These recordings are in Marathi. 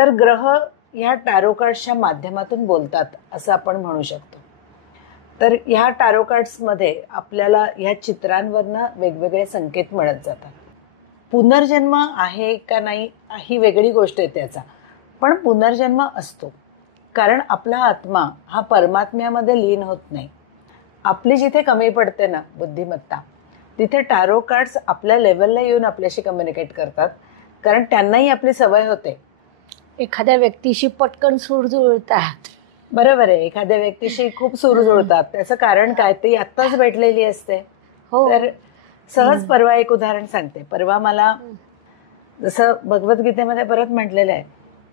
तर ग्रह ह्या टॅरो कार्ड्सच्या माध्यमातून बोलतात असं आपण म्हणू शकतो. तर ह्या टॅरो कार्ड्समध्ये आपल्याला ह्या चित्रांवरनं वेगवेगळे संकेत मिळत जातात. पुनर्जन्म आहे का नाही ही वेगळी गोष्ट आहे त्याचा, पण पुनर्जन्म असतो. कारण आपला आत्मा हा परमात्म्यामध्ये लीन होत नाही. आपली जिथे कमी पडते ना बुद्धिमत्ता, तिथे टॅरो कार्ड्स आपल्या लेवलला येऊन आपल्याशी कम्युनिकेट करतात. कारण त्यांनाही आपली सवय होते. एखाद्या व्यक्तीशी पटकन सूर जुळतात. बरोबर आहे, एखाद्या व्यक्तीशी खूप सूर जुळतात. त्याचं कारण काय ते आत्ताच भेटलेली असते. हो. तर सहज परवा एक उदाहरण सांगते. परवा मला जसं भगवद्गीतेमध्ये परत म्हटलेलं आहे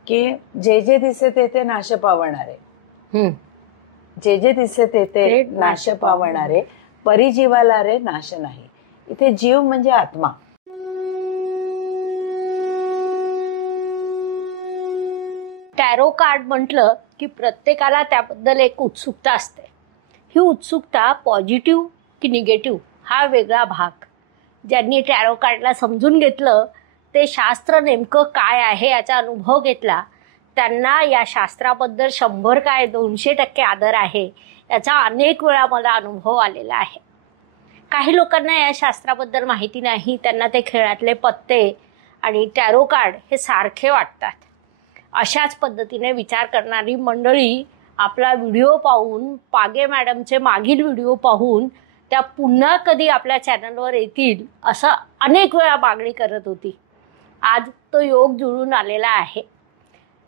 की जे जे दिसे ते नाश पावणारे, जे जे दिसे ते नाश पावणारे, परिजीवाला रे नाश नाही. इथे जीव म्हणजे आत्मा. टॅरो कार्ड म्हटलं की प्रत्येकाला त्याबद्दल एक उत्सुकता असते. ही उत्सुकता पॉझिटिव्ह की निगेटिव्ह हा वेगळा भाग. ज्यांनी टॅरो कार्डला समजून घेतलं, ते शास्त्र नेमकं काय आहे याचा अनुभव घेतला, त्यांना या शास्त्राबद्दल 100 काय 200% आदर आहे याचा अनेक वेळा मला अनुभव आलेला आहे. काही लोकांना या शास्त्राबद्दल माहिती नाही. त्यांना ते खेळातले पत्ते आणि टॅरो कार्ड हे सारखे वाटतात. अशाच पद्धतीने विचार करणारी मंडळी आपला व्हिडिओ पाहून, पागे मॅडमचे मागील व्हिडिओ पाहून त्या पुन्हा कधी आपल्या चॅनलवर येतील असं अनेक वेळा मागणी करत होती. आज तो योग जुळून आलेला आहे.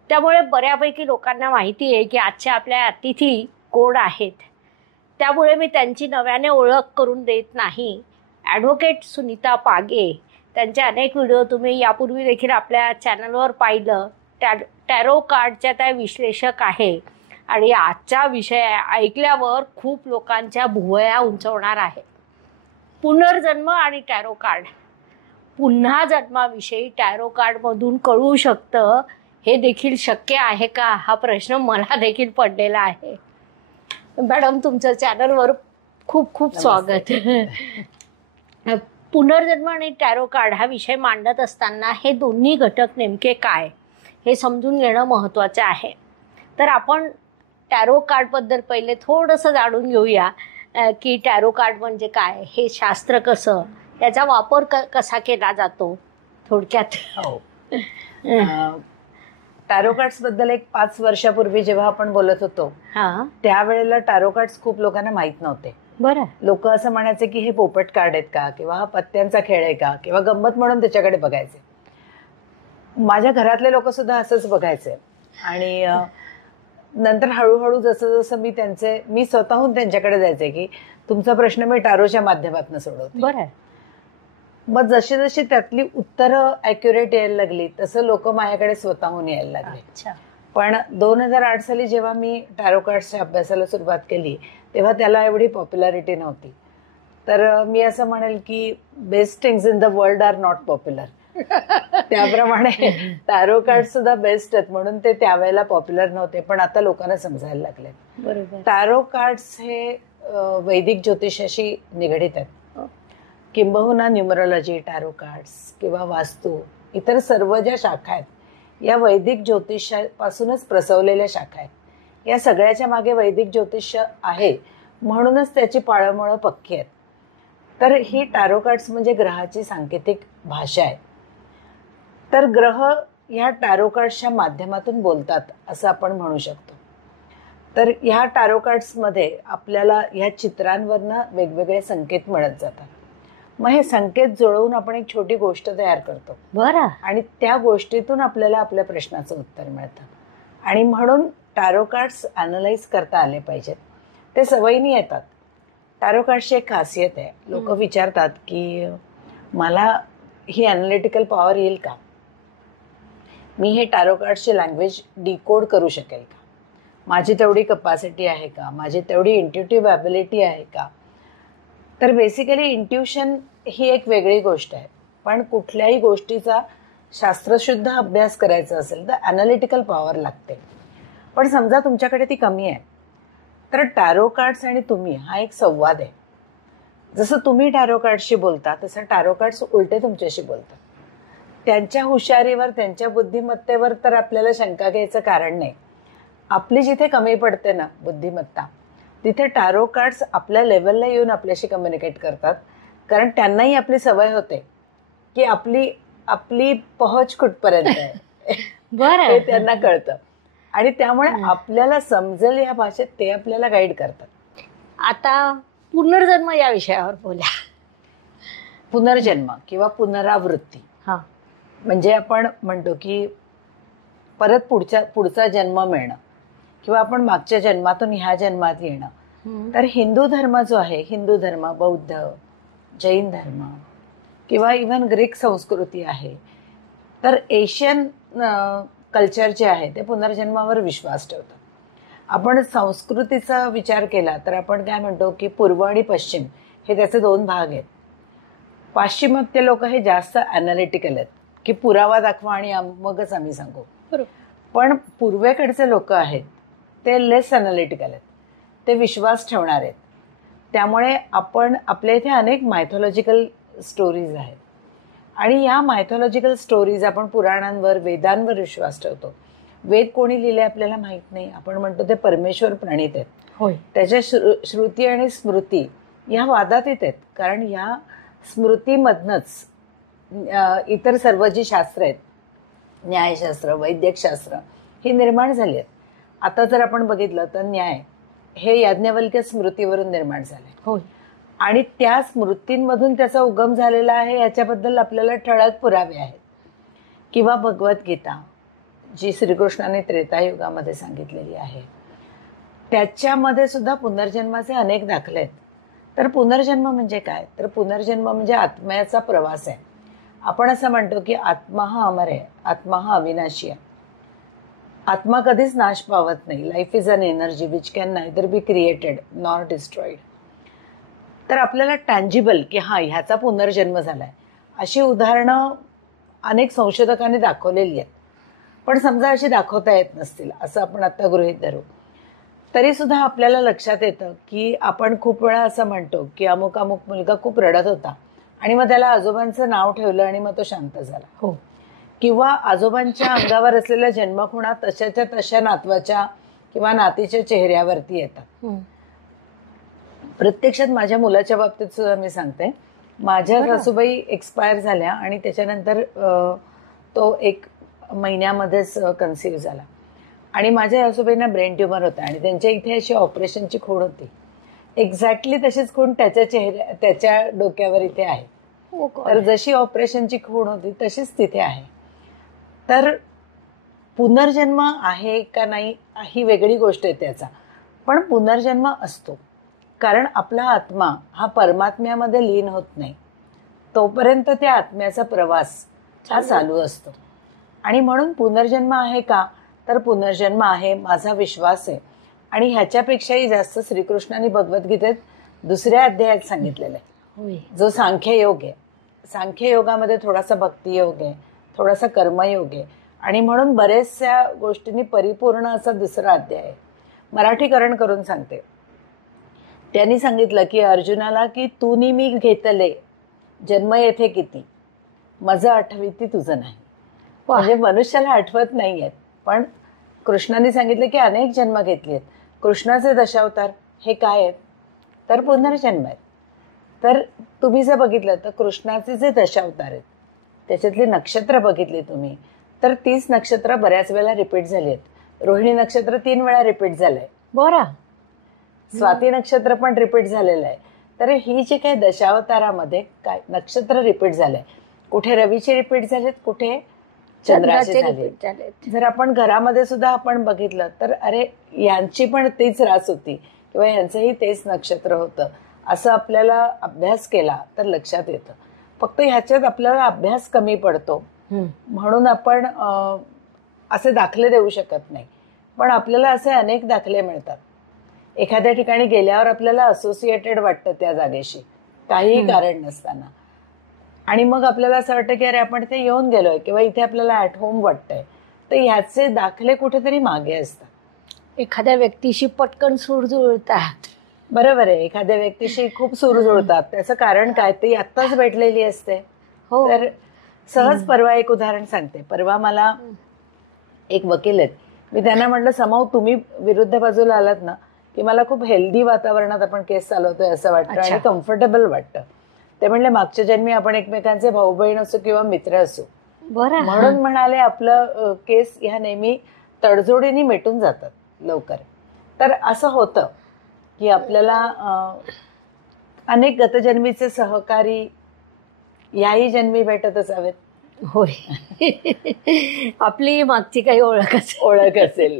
त्यामुळे बऱ्यापैकी लोकांना माहिती आहे की आजच्या आपल्या अतिथी कोण आहेत. त्यामुळे मी त्यांची नव्याने ओळख करून देत नाही. ॲडव्होकेट सुनीता पागे, त्यांचे अनेक व्हिडिओ तुम्ही यापूर्वी देखील आपल्या चॅनलवर पाहिलं. टॅरो कार्डच्या त्या विश्लेषक आहे आणि आजचा विषय ऐकल्यावर खूप लोकांच्या भुवया उंचवणार आहे. पुनर्जन्म आणि टॅरो कार्ड. पुन्हा जन्माविषयी टॅरो कार्डमधून कळू शकतं हे देखील शक्य आहे का हा प्रश्न मला देखील पडलेला आहे. मॅडम, तुमच्या चॅनलवर खूप खूप स्वागत. पुनर्जन्म आणि टॅरो कार्ड हा विषय मांडत असताना हे दोन्ही घटक नेमके काय हे समजून घेणं महत्त्वाचं आहे. तर आपण टॅरो कार्डबद्दल पहिले थोडंसं जाणून घेऊया की टॅरो कार्ड म्हणजे काय, हे शास्त्र कसं, याचा वापर कसा केला जातो थोडक्यात. हो, टॅरो कार्ड्सबद्दल एक 5 वर्षापूर्वी जेव्हा आपण बोलत होतो त्यावेळेला टॅरो कार्ड्स खूप लोकांना माहीत नव्हते. बरं. लोक असं म्हणायचे की हे पोपट कार्ड आहेत का, किंवा हा पत्त्यांचा खेळ आहे का, किंवा गंमत म्हणून त्याच्याकडे बघायचे. माझ्या घरातले लोक सुद्धा असंच बघायचे. आणि नंतर हळूहळू जसं जसं मी स्वतःहून त्यांच्याकडे जायचे की तुमचा प्रश्न मी टॅरोच्या माध्यमातून सोडवते. बरं. मग जशी जशी त्यातली उत्तरं ॲक्युरेट यायला लागली तसं लोक माझ्याकडे स्वतःहून यायला लागले. पण 2008 साली जेव्हा मी टॅरो कार्ड्सच्या अभ्यासाला सुरुवात केली तेव्हा त्याला एवढी पॉप्युलॅरिटी नव्हती. तर मी असं म्हणेल की best things in the world are not popular. त्याप्रमाणे टॅरो कार्ड सुद्धा बेस्ट आहेत म्हणून ते त्यावेळेला पॉप्युलर नव्हते, पण आता लोकांना समजायला लागले. बरोबर. टॅरो कार्ड्स हे वैदिक ज्योतिषाशी निगडीत आहेत. किंबहुना न्यूमरोलॉजी, टॅरो कार्ड्स किंवा वास्तू, इतर सर्व ज्या शाखा आहेत या वैदिक ज्योतिषापासूनच प्रसवलेल्या शाखा आहेत. या सगळ्याच्या मागे वैदिक ज्योतिष आहे म्हणूनच त्याची पाळंमुळं पक्की आहेत. तर ही टॅरो कार्ड्स म्हणजे ग्रहाची सांकेतिक भाषा आहे. तर ग्रह ह्या टॅरो कार्ड्सच्या माध्यमातून बोलतात असं आपण म्हणू शकतो. तर ह्या टॅरो कार्ड्समध्ये आपल्याला ह्या चित्रांवरनं वेगवेगळे संकेत मिळत जातात. मग हे संकेत जुळवून आपण एक छोटी गोष्ट तयार करतो. बरं. आणि त्या गोष्टीतून आपल्याला आपल्या प्रश्नाचं उत्तर मिळतं. आणि म्हणून टॅरो कार्ड्स ॲनलाइज करता आले पाहिजेत. ते सवयीने येतात. टॅरो कार्ड्सची एक खासियत आहे. लोक विचारतात की मला ही ॲनालिटिकल पॉवर येईल का, मी हे टॅरो कार्ड्सची लँग्वेज डिकोड करू शकेल का, माझी तेवढी कपॅसिटी आहे का, माझी तेवढी इंट्युटिव्ह ॲबिलिटी आहे का. तर बेसिकली इंट्युशन ही एक वेगळी गोष्ट आहे. पण कुठल्याही गोष्टीचा शास्त्रशुद्ध अभ्यास करायचा असेल तर ॲनालिटिकल पॉवर लागते. पण समजा तुमच्याकडे ती कमी आहे तर टॅरो कार्ड्स आणि तुम्ही हा एक संवाद आहे. जसं तुम्ही टॅरो कार्ड्सशी बोलता तसं टॅरो कार्ड्स उलटे तुमच्याशी बोलतात. त्यांच्या हुशारीवर, त्यांच्या बुद्धिमत्तेवर तर आपल्याला शंका घ्यायचं कारण नाही. आपली जिथे कमी पडते ना बुद्धिमत्ता, तिथे टारो कार्ड्स आपल्या लेवलला येऊन आपल्याशी कम्युनिकेट करतात. कारण त्यांनाही आपली सवय होते की आपली आपली पहुंच कुठपर्यंत आहे बरं, हे त्यांना कळतं. आणि त्यामुळे आपल्याला समजेल या भाषेत ते आपल्याला गाईड करतात. आता पुनर्जन्म या विषयावर बोला. पुनर्जन्म किंवा पुनरावृत्ती हा, म्हणजे आपण म्हणतो की परत पुढचा जन्म मिळणं किंवा आपण मागच्या जन्मातून ह्या जन्मात येणं. तर हिंदू धर्म जो आहे, हिंदू धर्म, बौद्ध, जैन धर्म किंवा इव्हन ग्रीक संस्कृती आहे, तर एशियन कल्चर जे आहे ते पुनर्जन्मावर विश्वास ठेवतात. आपण संस्कृतीचा विचार केला तर आपण काय म्हणतो की पूर्व आणि पश्चिम हे त्याचे दोन भाग आहेत. पाश्चिमात्य लोक हे जास्त अनालिटिकल आहेत की पुरावा दाखवा आणि मगच आम्ही सांगू. पण पूर्वेकडचे लोक आहेत ते लेस अनालिटिकल आहेत, ते विश्वास ठेवणार आहेत. त्यामुळे आपण आपल्या इथे अनेक मायथॉलॉजिकल स्टोरीज आहेत आणि या मायथॉलॉजिकल स्टोरीज आपण पुराणांवर, वेदांवर विश्वास ठेवतो. वेद कोणी लिहिले आपल्याला माहित नाही, आपण म्हणतो ते परमेश्वर प्रणीत आहेत. होय, त्याच्या श्रुती आणि स्मृती या वादातीत आहेत. कारण या स्मृतीमधनंच इतर सर्व जी शास्त्र आहेत, न्यायशास्त्र, वैद्यकशास्त्र, ही निर्माण झाली आहेत. आता जर आपण बघितलं तर न्याय हे याज्ञवल्क्य स्मृतीवरून निर्माण झाले. होय, आणि त्या स्मृतींमधून त्याचा उगम झालेला आहे याच्याबद्दल आपल्याला ठळक पुरावे आहेत. किंवा भगवद्गीता जी श्रीकृष्णाने त्रेतायुगामध्ये सांगितलेली आहे, त्याच्यामध्ये सुद्धा पुनर्जन्माचे अनेक दाखले आहेत. तर पुनर्जन्म म्हणजे काय? तर पुनर्जन्म म्हणजे आत्म्याचा प्रवास आहे. आपण असं म्हणतो की आत्मा हा अमर आहे, आत्मा हा अविनाशी आहे. आत्मा कधीच नाश पावत नाही. Life is an energy which can neither be created nor destroyed. तर आपल्याला टँजिबल की हा ह्याचा पुनर्जन्म झालाय अशी उदाहरणं अनेक संशोधकांनी दाखवलेली आहेत. पण समजा अशी दाखवता येत नसतील असं आपण आता गृहीत धरू, तरी सुद्धा आपल्याला लक्षात येतं की आपण खूप वेळा असं म्हणतो की अमुक अमुक मुलगा खूप रडत होता आणि मग त्याला आजोबांचं नाव ठेवलं आणि मग तो शांत झाला. हो, किंवा आजोबांच्या अंगावर असलेल्या जन्मखुणा तशाच्या तशा नातवाच्या किंवा नातीच्या चेहऱ्यावरती येतात. प्रत्यक्षात माझ्या मुलाच्या बाबतीत सुद्धा मी सांगते, माझ्या सासूबाई एक्सपायर झाल्या आणि त्याच्यानंतर तो 1 महिन्यामध्येच कन्सिव्ह झाला आणि माझ्या सासूबाईंना ब्रेन ट्युमर होता आणि त्यांच्या इथे अशी ऑपरेशनची खूण होती. एक्झॅक्टली तशीच खूण त्याच्या डोक्यावर इथे आहे. तर जशी ऑपरेशनची खूण होती तशीच तिथे आहे. तर पुनर्जन्म आहे का नाही ही वेगळी गोष्ट आहे त्याचा, पण पुनर्जन्म असतो. कारण आपला आत्मा हा परमात्म्यामध्ये लीन होत नाही तोपर्यंत त्या आत्म्याचा प्रवास हा चालू असतो. आणि म्हणून पुनर्जन्म आहे का? तर पुनर्जन्म आहे, माझा विश्वास आहे. आणि ह्याच्यापेक्षाही जास्त श्रीकृष्णाने भगवद्गीतेत 2ऱ्या अध्यायात सांगितलेलं आहे, जो सांख्ययोग आहे. सांख्ययोगामध्ये थोडासा भक्तियोग आहे, थोडासा कर्मयोग आहे आणि म्हणून बरेचशा गोष्टींनी परिपूर्ण असा 2रा अध्याय आहे. मराठीकरण करून सांगते. त्यांनी सांगितलं की अर्जुनाला की तू नी मी घेतले जन्म येथे किती, मज आठविती तुझं नाही. म्हणजे मनुष्याला आठवत नाहीयेत, पण कृष्णाने सांगितलं की अनेक जन्म घेतले आहेत. कृष्णाचे दशावतार हे काय आहेत? तर पुनर्जन्म आहेत. तर तुम्ही जर बघितलं तर कृष्णाचे जे दशावतार आहेत त्याच्यातली नक्षत्र बघितली तुम्ही तर 30 नक्षत्र बऱ्याच वेळा रिपीट झाली आहेत. रोहिणी नक्षत्र 3 वेळा रिपीट झालंय. बरं, स्वाती नक्षत्र पण रिपीट झालेलं आहे. तर ही जी काही दशावतारामध्ये काय नक्षत्र रिपीट झालंय, कुठे रवीचे रिपीट झालेत, कुठे चंद्राचे झालेत. जर आपण घरामध्ये सुद्धा आपण बघितलं तर अरे यांची पण तीच रास होती किंवा यांचंही तेच नक्षत्र होतं असं आपल्याला अभ्यास केला तर लक्षात येतं. फक्त ह्याच्यात आपल्याला अभ्यास कमी पडतो म्हणून आपण असे दाखले देऊ शकत नाही. पण आपल्याला असे अनेक दाखले मिळतात. एखाद्या ठिकाणी गेल्यावर आपल्याला असोसिएटेड वाटतं त्या जागेशी काहीही कारण नसताना, आणि मग आपल्याला असं वाटतं की अरे आपण ते येऊन गेलोय किंवा इथे आपल्याला ॲट होम वाटतंय. तर ह्याचे दाखले कुठेतरी मागे असतात. एखाद्या व्यक्तीशी पटकन सूर जुळतात. बरोबर आहे, एखाद्या व्यक्तीशी खूप सूर जुळतात. त्याचं कारण काय? ती आत्ताच भेटलेली असते. हो, तर सहज परवा एक उदाहरण सांगते. परवा मला एक वकील आहेत, मी त्यांना म्हटलं समाव तुम्ही विरुद्ध बाजूला आलात ना की मला खूप हेल्दी वातावरणात आपण केस चालवतोय असं वाटतं आणि कम्फर्टेबल वाटतं. ते म्हणले मागच्या जन्मी आपण एकमेकांचे भाऊ बहीण असू किंवा मित्र असू, म्हणून म्हणाले आपलं केस ह्या नेहमी तडजोडीने मिटून जातात लवकर. तर असं होतं की आपल्याला अनेक गतजन्मीचे सहकारी याही जन्मी भेटत असावेत. होय, आपली मागची काही ओळख असेल.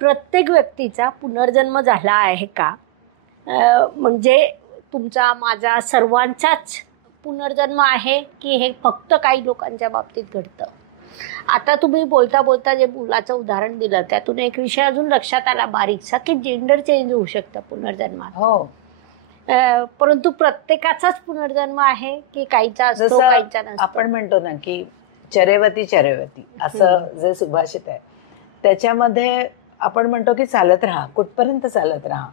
प्रत्येक व्यक्तीचा पुनर्जन्म झाला आहे का? म्हणजे तुमचा माझा सर्वांचाच पुनर्जन्म आहे की हे फक्त काही लोकांच्या बाबतीत घडतं? आता तुम्ही बोलता बोलता जे मुलाचं उदाहरण दिलं त्यातून एक विषय अजून लक्षात आला बारीकसा की जेंडर चेंज होऊ शकतं पुनर्जन्मात. हो, परंतु प्रत्येकाचाच पुनर्जन्म आहे की काहीचा असतो काहीचा नसतो? आपण म्हणतो ना की चरेवती चरेवती असं जे सुभाषित आहे त्याच्यामध्ये आपण म्हणतो की चालत राहा. कुठपर्यंत चालत राहा?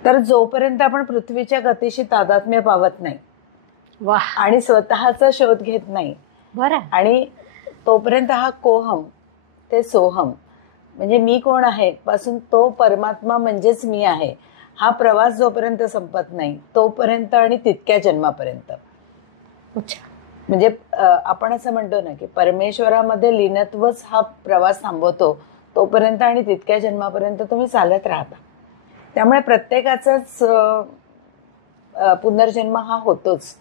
तर जोपर्यंत आपण पृथ्वीच्या गतीशी तादात्म्य पावत नाही आणि स्वतःचा शोध घेत नाही, बरं, आणि तोपर्यंत हा कोहम ते सोहम म्हणजे मी कोण आहे पासून तो परमात्मा म्हणजेच मी आहे हा प्रवास जोपर्यंत संपत नाही तोपर्यंत आणि तितक्या जन्मापर्यंत. म्हणजे आपण असं म्हणतो ना की परमेश्वरामध्ये लीनत्वच हा प्रवास थांबवतो तोपर्यंत आणि तितक्या जन्मापर्यंत तुम्ही चालत राहता. त्यामुळे प्रत्येकाचाच पुनर्जन्म हा होतोच.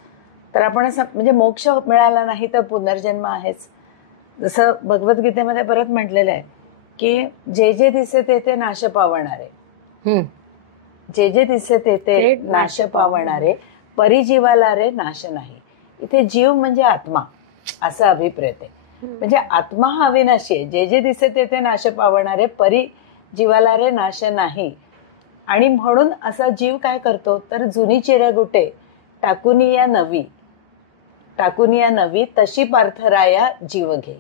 तर आपण असं म्हणजे मोक्ष मिळाला नाही तर पुनर्जन्म आहेच. जसं भगवद्गीतेमध्ये परत म्हटलेलं आहे की जे जे दिसे ते ते नाश पावणारे, जे जे दिसे ते ते नाश पावणारे, परिजीवाला रे नाश नाही. इथे जीव म्हणजे आत्मा असा अभिप्रेत आहे. म्हणजे आत्मा हा अविनाशी आहे. जे जे दिसे ते ते नाश पावणारे, परिजीवाला रे नाश नाही. आणि म्हणून असा जीव काय करतो तर जुनी चिरगुटे टाकुनी या नवी तशी पार्थराया जीव घे.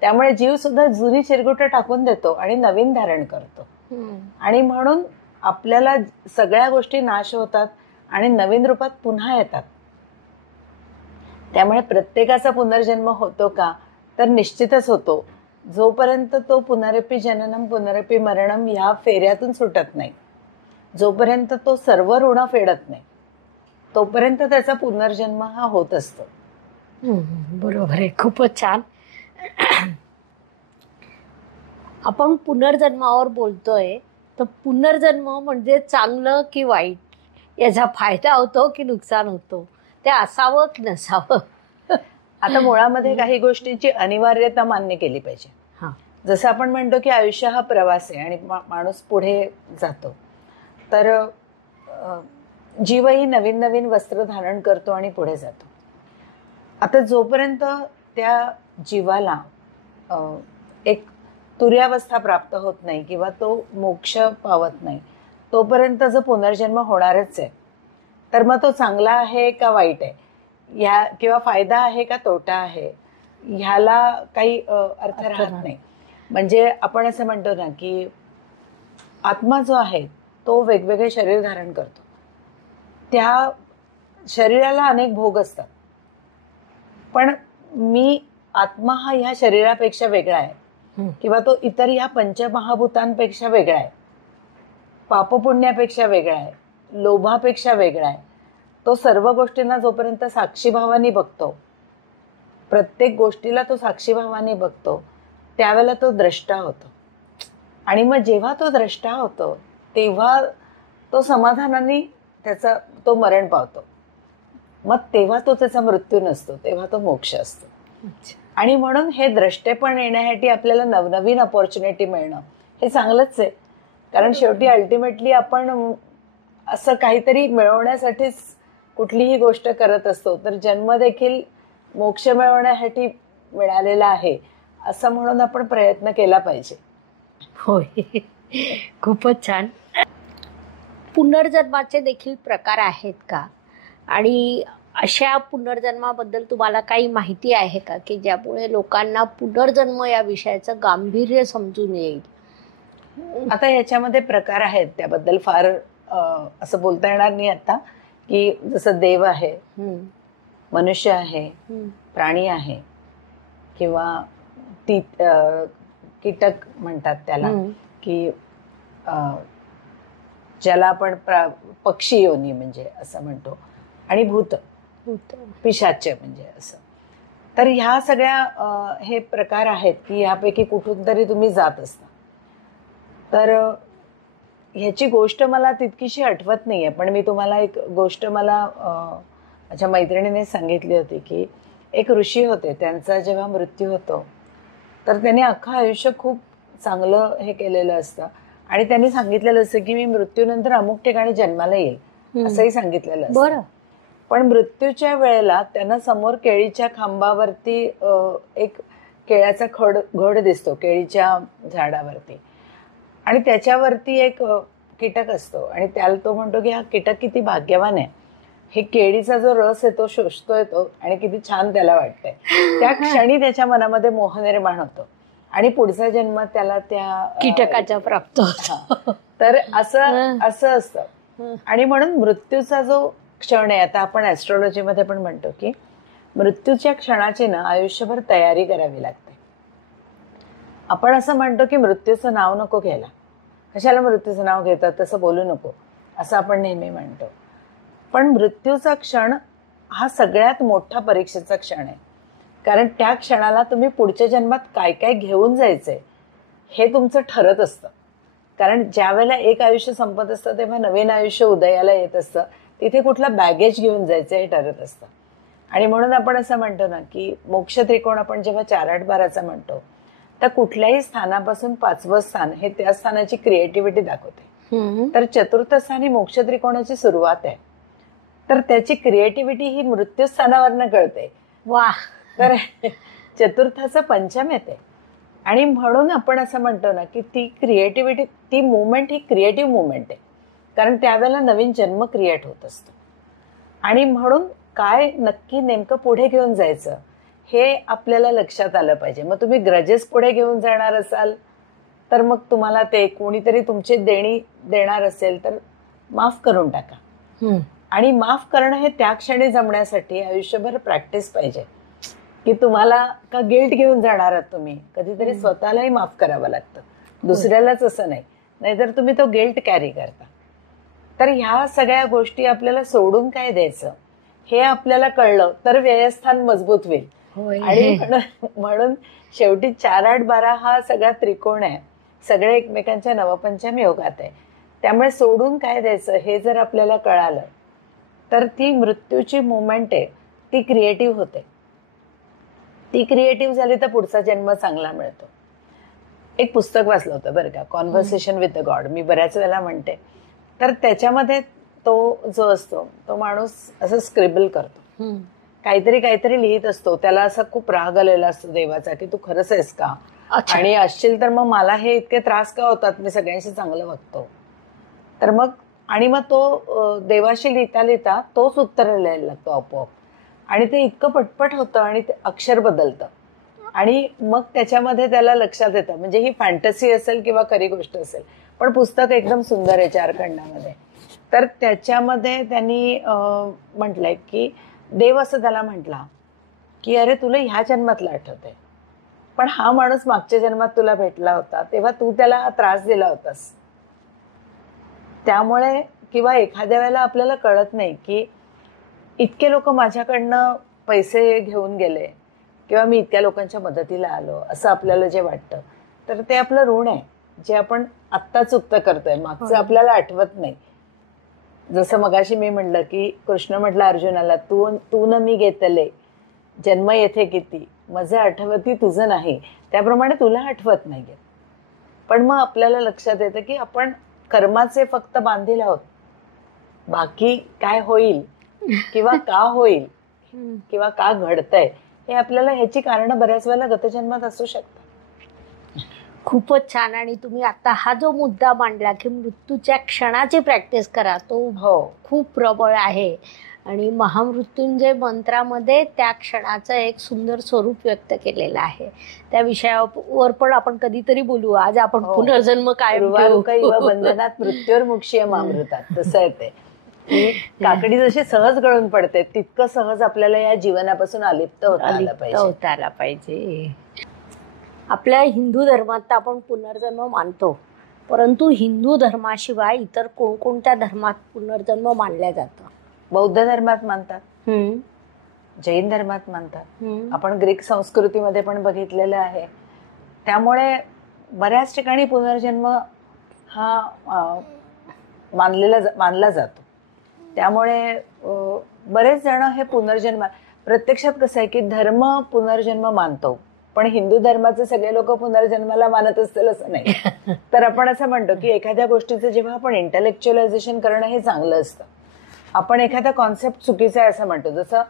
त्यामुळे जीव सुद्धा जुनी चिरगुटे टाकून देतो आणि नवीन धारण करतो. आणि म्हणून आपल्याला सगळ्या गोष्टी नाश होतात आणि नवीन रूपात पुन्हा येतात. त्यामुळे प्रत्येकाचा पुनर्जन्म होतो का तर निश्चितच होतो. जोपर्यंत तो पुनरपि जननम पुनरपि मरणम ह्या फेऱ्यातून सुटत नाही, जोपर्यंत तो सर्व ऋण फेडत नाही तोपर्यंत त्याचा पुनर्जन्म हा होत असतो. बरोबर आहे, खूपच छान. आपण पुनर्जन्मावर बोलतोय तर पुनर्जन्म म्हणजे चांगलं की वाईट, याचा फायदा होतो की नुकसान होतो, ते असावं की नसावं? आता मुळामध्ये काही गोष्टींची अनिवार्यता मान्य केली पाहिजे. जसं आपण म्हणतो की आयुष्य हा प्रवास आहे आणि माणूस पुढे जातो, तर जीवही नवीन नवीन वस्त्र धारण करतो आणि पुढे जातो. आता जोपर्यंत त्या जीवाला एक तुर्यावस्था प्राप्त होत नाही किंवा तो मोक्ष पावत नाही तोपर्यंत जो पुनर्जन्म होणारच आहे. तर मग तो चांगला आहे का वाईट आहे ह्या किंवा फायदा आहे का तोटा आहे ह्याला काही अर्थ राहत नाही. म्हणजे आपण असं म्हणतो ना की आत्मा जो आहे तो वेगवेगळे शरीर धारण करतो. त्या शरीराला अनेक भोग असतात, पण मी आत्मा हा ह्या शरीरापेक्षा वेगळा आहे किंवा तो इतर ह्या पंचमहाभूतांपेक्षा वेगळा आहे, पापपुण्यापेक्षा वेगळा आहे, लोभापेक्षा वेगळा आहे. तो सर्व गोष्टींना जोपर्यंत साक्षीभावाने बघतो, प्रत्येक गोष्टीला तो साक्षीभावाने बघतो, त्यावेळेला तो द्रष्टा होतो. आणि मग जेव्हा तो द्रष्टा होतो तेव्हा तो समाधानाने त्याचा तो मरण पावतो. मग तेव्हा तो त्याचा मृत्यू नसतो, तेव्हा तो मोक्ष असतो. आणि म्हणून हे द्रष्टेपण येण्यासाठी आपल्याला नवनवीन अपॉर्च्युनिटी मिळणं हे चांगलंच आहे. कारण शेवटी अल्टिमेटली आपण असं काहीतरी मिळवण्यासाठीच कुठलीही गोष्ट करत असतो. तर जन्म देखील मोक्ष मिळवण्यासाठी मिळालेला आहे असं म्हणून आपण प्रयत्न केला पाहिजे. होय, खूपच छान. पुनर्जन्माचे देखील प्रकार आहेत का? आणि अशा पुनर्जन्माबद्दल तुम्हाला काही माहिती आहे का की ज्यामुळे लोकांना पुनर्जन्म या विषयाचं गांभीर्य समजून येईल? आता याच्यामध्ये प्रकार आहेत, त्याबद्दल फार असं बोलता येणार नाही आता. की जसं देव आहे, मनुष्य आहे, प्राणी आहे, किंवा ती कीटक म्हणतात त्याला, की ज्याला आपण पक्षी योनी म्हणजे असं म्हणतो, आणि भूत पिशाच म्हणजे असं. तर ह्या सगळ्या हे प्रकार आहेत की ह्यापैकी कुठून तरी तुम्ही जात असता. तर ह्याची गोष्ट मला तितकीशी आठवत नाहीये, पण मी तुम्हाला एक गोष्ट मला माझ्या मैत्रिणीने सांगितली होती की एक ऋषी होते, त्यांचा जेव्हा मृत्यू होतो तर त्यांनी अख्खं आयुष्य खूप चांगलं हे केलेलं असतं, आणि त्यांनी सांगितलेलं असतं की मी मृत्यूनंतर अमुक ठिकाणी जन्माला येईल असंही सांगितलेलं असतं. पण मृत्यूच्या वेळेला त्यांना समोर केळीच्या खांबावरती एक केळ्याचा घड दिसतो, केळीच्या झाडावरती, आणि त्याच्यावरती एक कीटक असतो, आणि त्याला तो म्हणतो की हा कीटक किती भाग्यवान आहे, हे केळीचा जो रस आहे तो शोषतोय तो, आणि किती छान त्याला वाटतंय. त्या क्षणी त्याच्या मनामध्ये मोह निर्माण होतो, आणि पुढचा जन्म त्याला त्या कीटकाचा प्राप्त होतो. तर असं असतं. आणि म्हणून मृत्यूचा जो क्षण आहे, आता आपण ऍस्ट्रॉलॉजीमध्ये पण म्हणतो की मृत्यूच्या क्षणाची ना आयुष्यभर तयारी करावी लागते. आपण असं म्हणतो की मृत्यूचं नाव नको घ्यायला, कशाला मृत्यूचं नाव घेतात, तसं बोलू नको असं आपण नेहमी म्हणतो. पण मृत्यूचा क्षण हा सगळ्यात मोठा परीक्षेचा क्षण आहे, कारण त्या क्षणाला तुम्ही पुढच्या जन्मात काय काय घेऊन जायचंय हे तुमचं ठरत असतं. कारण ज्या वेळेला एक आयुष्य संपत असतं तेव्हा नवीन आयुष्य उदयाला येत असतं, तिथे कुठला बॅगेज घेऊन जायचं हे ठरत असतं. आणि म्हणून आपण असं म्हणतो ना की मोक्ष त्रिकोण आपण जेव्हा 4-8-12चा म्हणतो, तर कुठल्याही स्थानापासून 5वं स्थान हे त्या स्थानाची क्रिएटिव्हिटी दाखवते. तर चतुर्थ स्थान ही मोक्ष त्रिकोणाची सुरुवात आहे, तर त्याची क्रिएटिव्हिटी ही मृत्यू स्थानावरनं कळते. वा. तर चतुर्थाचं पंचम येते, आणि म्हणून आपण असं म्हणतो ना की ती क्रिएटिव्हिटी, ती मुवमेंट ही क्रिएटिव्ह मुवमेंट आहे, कारण त्यावेळेला नवीन जन्म क्रिएट होत असतो. आणि म्हणून काय नक्की नेमकं पुढे घेऊन जायचं हे आपल्याला लक्षात आलं पाहिजे. मग तुम्ही ग्रजेस पुढे घेऊन जाणार असाल तर मग तुम्हाला ते कोणीतरी तुमची देणी देणार असेल तर माफ करून टाका. आणि माफ करणं हे त्या क्षणी जमण्यासाठी आयुष्यभर प्रॅक्टिस पाहिजे, की तुम्हाला का गिल्ट घेऊन जाणार आहात तुम्ही, कधीतरी स्वतःलाही माफ करावं लागतं, दुसऱ्यालाच असं नाही, नाहीतर तुम्ही तो गिल्ट कॅरी करता. तर ह्या सगळ्या गोष्टी आपल्याला सोडून काय द्यायचं हे आपल्याला कळलं तर व्ययस्थान मजबूत होईल. आणि म्हणून शेवटी 4-8-12 हा सगळा त्रिकोण आहे, सगळे एकमेकांच्या नवपंचम योगात आहे. त्यामुळे सोडून काय द्यायचं हे जर आपल्याला कळालं तर ती मृत्यूची मुवमेंट आहे ती क्रिएटिव्ह होते. ती क्रिएटिव्ह झाली तर पुढचा जन्म चांगला मिळतो. एक पुस्तक वाचलं होतं बरं का, कॉन्व्हर्सेशन विथ द गॉड, मी बऱ्याच वेळेला म्हणते. तर त्याच्यामध्ये तो जो असतो तो माणूस असं स्क्रिबल करतो, काहीतरी लिहित असतो, त्याला असा खूप राग आलेला असतो देवाचा की तू खरंच आहेस का, आणि असशील तर मग मला हे इतके त्रास का होतात, मी सगळ्यांशी चांगलं वागतो. तर मग तो देवाशी लिहिता तोच उत्तर लिहायला लागतो आपोआप, आणि ते इतकं पटपट होतं आणि ते अक्षर बदलतं, आणि मग त्याच्यामध्ये त्याला लक्षात येतं, म्हणजे ही फॅन्टसी असेल किंवा खरी गोष्ट असेल, पण पुस्तक एकदम सुंदर आहे 4 खंडामध्ये. तर त्याच्यामध्ये त्यांनी म्हटलंय की देव असं त्याला म्हटला की अरे तुला ह्या जन्मातला आठवतंय, पण हा माणूस मागच्या जन्मात तुला भेटला होता तेव्हा तू त्याला त्रास दिला होतास. त्यामुळे किंवा एखाद्या वेळेला आपल्याला कळत नाही की इतके लोक माझ्याकडनं पैसे घेऊन गेले किंवा मी इतक्या लोकांच्या मदतीला आलो असं आपल्याला जे वाटतं, तर ते आपलं ऋण आहे जे आपण आत्ता चुकतं करतोय, मागचं आपल्याला आठवत नाही. जसं मगाशी मी म्हणलं की कृष्ण म्हटलं अर्जुनाला, तू न मी घेतले जन्म येथे किती, माझं आठवती तुझं नाही, त्याप्रमाणे तुला आठवत नाहीये. पण मग आपल्याला लक्षात येतं की आपण कर्माचे फक्त बांधील आहोत, बाकी काय होईल किंवा का होईल किंवा का घडतंय हे आपल्याला ह्याची कारणं बऱ्याच वेळेला गतजन्मात असू शकतात. खूपच छान. आणि तुम्ही आता हा जो मुद्दा मांडला की मृत्यूच्या क्षणाची प्रॅक्टिस करा, तो खूप प्रबळ आहे. आणि महामृत्युंजय मंत्रामध्ये त्या क्षणाचं एक सुंदर स्वरूप व्यक्त केलेलं आहे. त्या विषयावर पण आपण कधीतरी बोलू. आज आपण पुनर्जन्म काय बंधनात मृत्यूवर मुक्षीय मामृतात तसं आहे ते. की काकडी जशी सहज गळून पडते तितकं सहज आपल्याला या जीवनापासून अलिप्त होता आला पाहिजे. आपल्या हिंदू धर्मात तर आपण पुनर्जन्म मानतो, परंतु हिंदू धर्माशिवाय इतर कोणकोणत्या धर्मात पुनर्जन्म मानल्या जातं? बौद्ध धर्मात मानतात, जैन धर्मात मानतात, आपण ग्रीक संस्कृतीमध्ये पण बघितलेलं आहे. त्यामुळे बऱ्याच ठिकाणी पुनर्जन्म हा मानला जातो. त्यामुळे बरेच जण हे पुनर्जन्म, प्रत्यक्षात कसं आहे की धर्म पुनर्जन्म मानतो, पण हिंदू धर्माचे सगळे लोक पुनर्जन्माला मानत असतील असं नाही. तर आपण असं म्हणतो की एखाद्या गोष्टीचं जेव्हा आपण इंटेलेक्च्युअलायझेशन करणं हे चांगलं असतं. आपण एखादा कॉन्सेप्ट चुकीचा आहे असं म्हणतो, जसं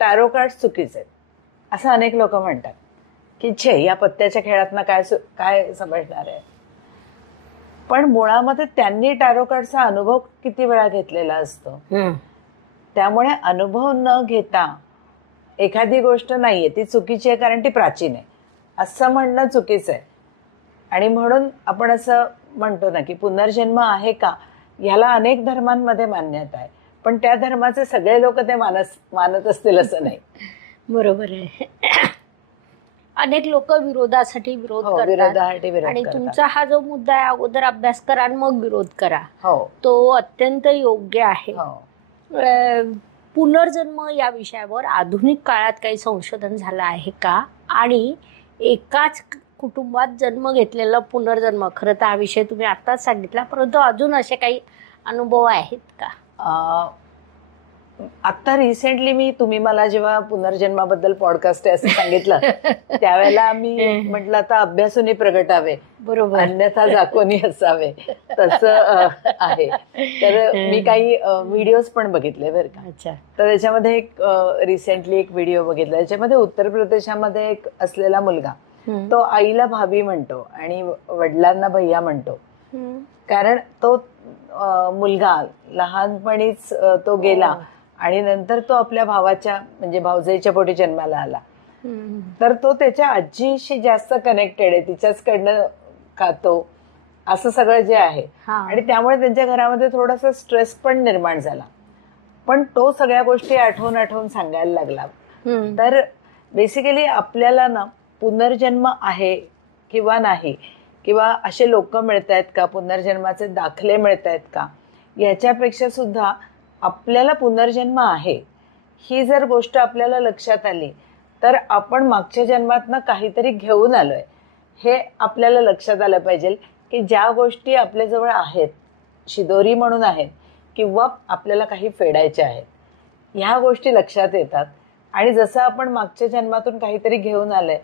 टॅरो कार्ड्स चुकीचे आहेत असं अनेक लोक म्हणतात की छे या पत्त्याच्या खेळातनं काय समजणार आहे. पण मुळामध्ये त्यांनी टॅरो कार्डचा अनुभव किती वेळा घेतलेला असतो. त्यामुळे अनुभव न घेता एखादी गोष्ट नाहीये ती चुकीची आहे कारण ती प्राचीन आहे असं म्हणणं चुकीचं आहे. आणि म्हणून आपण असं म्हणतो ना की पुनर्जन्म आहे का, याला अनेक धर्मांमध्ये मान्यता आहे, पण त्या धर्माचे सगळे लोक ते मानत असतील असं नाही. बरोबर आहे. अनेक लोक विरोधासाठी विरोध करतात आणि तुमचा हा जो मुद्दा आहे अगोदर अभ्यास करा आणि मग विरोध करा, तो अत्यंत योग्य आहे. पुनर्जन्म या विषयावर आधुनिक काळात काही संशोधन झालं आहे का? आणि एकाच कुटुंबात जन्म घेतलेला पुनर्जन्म, खरं तर हा विषय तुम्ही आत्ताच सांगितला, परंतु अजून असे काही अनुभव आहेत का? आता रिसेंटली तुम्ही मला जेव्हा पुनर्जन्माबद्दल पॉडकास्ट आहे असं सांगितलं त्यावेळेला मी म्हटलं आता अभ्यासूनी प्रगटावे, बरोबर, अन्यथा जाकोनी असावे, तसं आहे. तर मी काही व्हिडिओज पण बघितले बरं का. तर त्याच्यामध्ये रिसेंटली एक व्हिडिओ बघितला, त्याच्यामध्ये उत्तर प्रदेशामध्ये एक असलेला मुलगा तो आईला भाभी म्हणतो आणि वडिलांना भैया म्हणतो, कारण तो मुलगा लहानपणीच तो गेला आणि नंतर तो आपल्या भावाच्या म्हणजे भाऊजाईच्या पोटी जन्माला आला. तर तो त्याच्या आजीशी जास्त कनेक्टेड आहे, तिच्याचकडनं खातो असं सगळं जे आहे. आणि त्यामुळे त्यांच्या घरामध्ये थोडासा स्ट्रेस पण निर्माण झाला. पण तो सगळ्या गोष्टी आठवून सांगायला लागला. तर बेसिकली आपल्याला ना पुनर्जन्म आहे किंवा नाही, किंवा असे लोक मिळत आहेत का, पुनर्जन्माचे दाखले मिळत आहेत का, याच्यापेक्षा सुद्धा आपल्याला पुनर्जन्म आहे ही जर गोष्ट आपल्याला लक्षात आली तर आपण मागच्या जन्मातनं काहीतरी घेऊन आलोय हे आपल्याला लक्षात आलं पाहिजे. की ज्या गोष्टी आपल्याजवळ आहेत, शिदोरी म्हणून आहेत, किंवा आपल्याला काही फेडायच्या आहेत, ह्या गोष्टी लक्षात येतात. आणि जसं आपण मागच्या जन्मातून काहीतरी घेऊन आलंय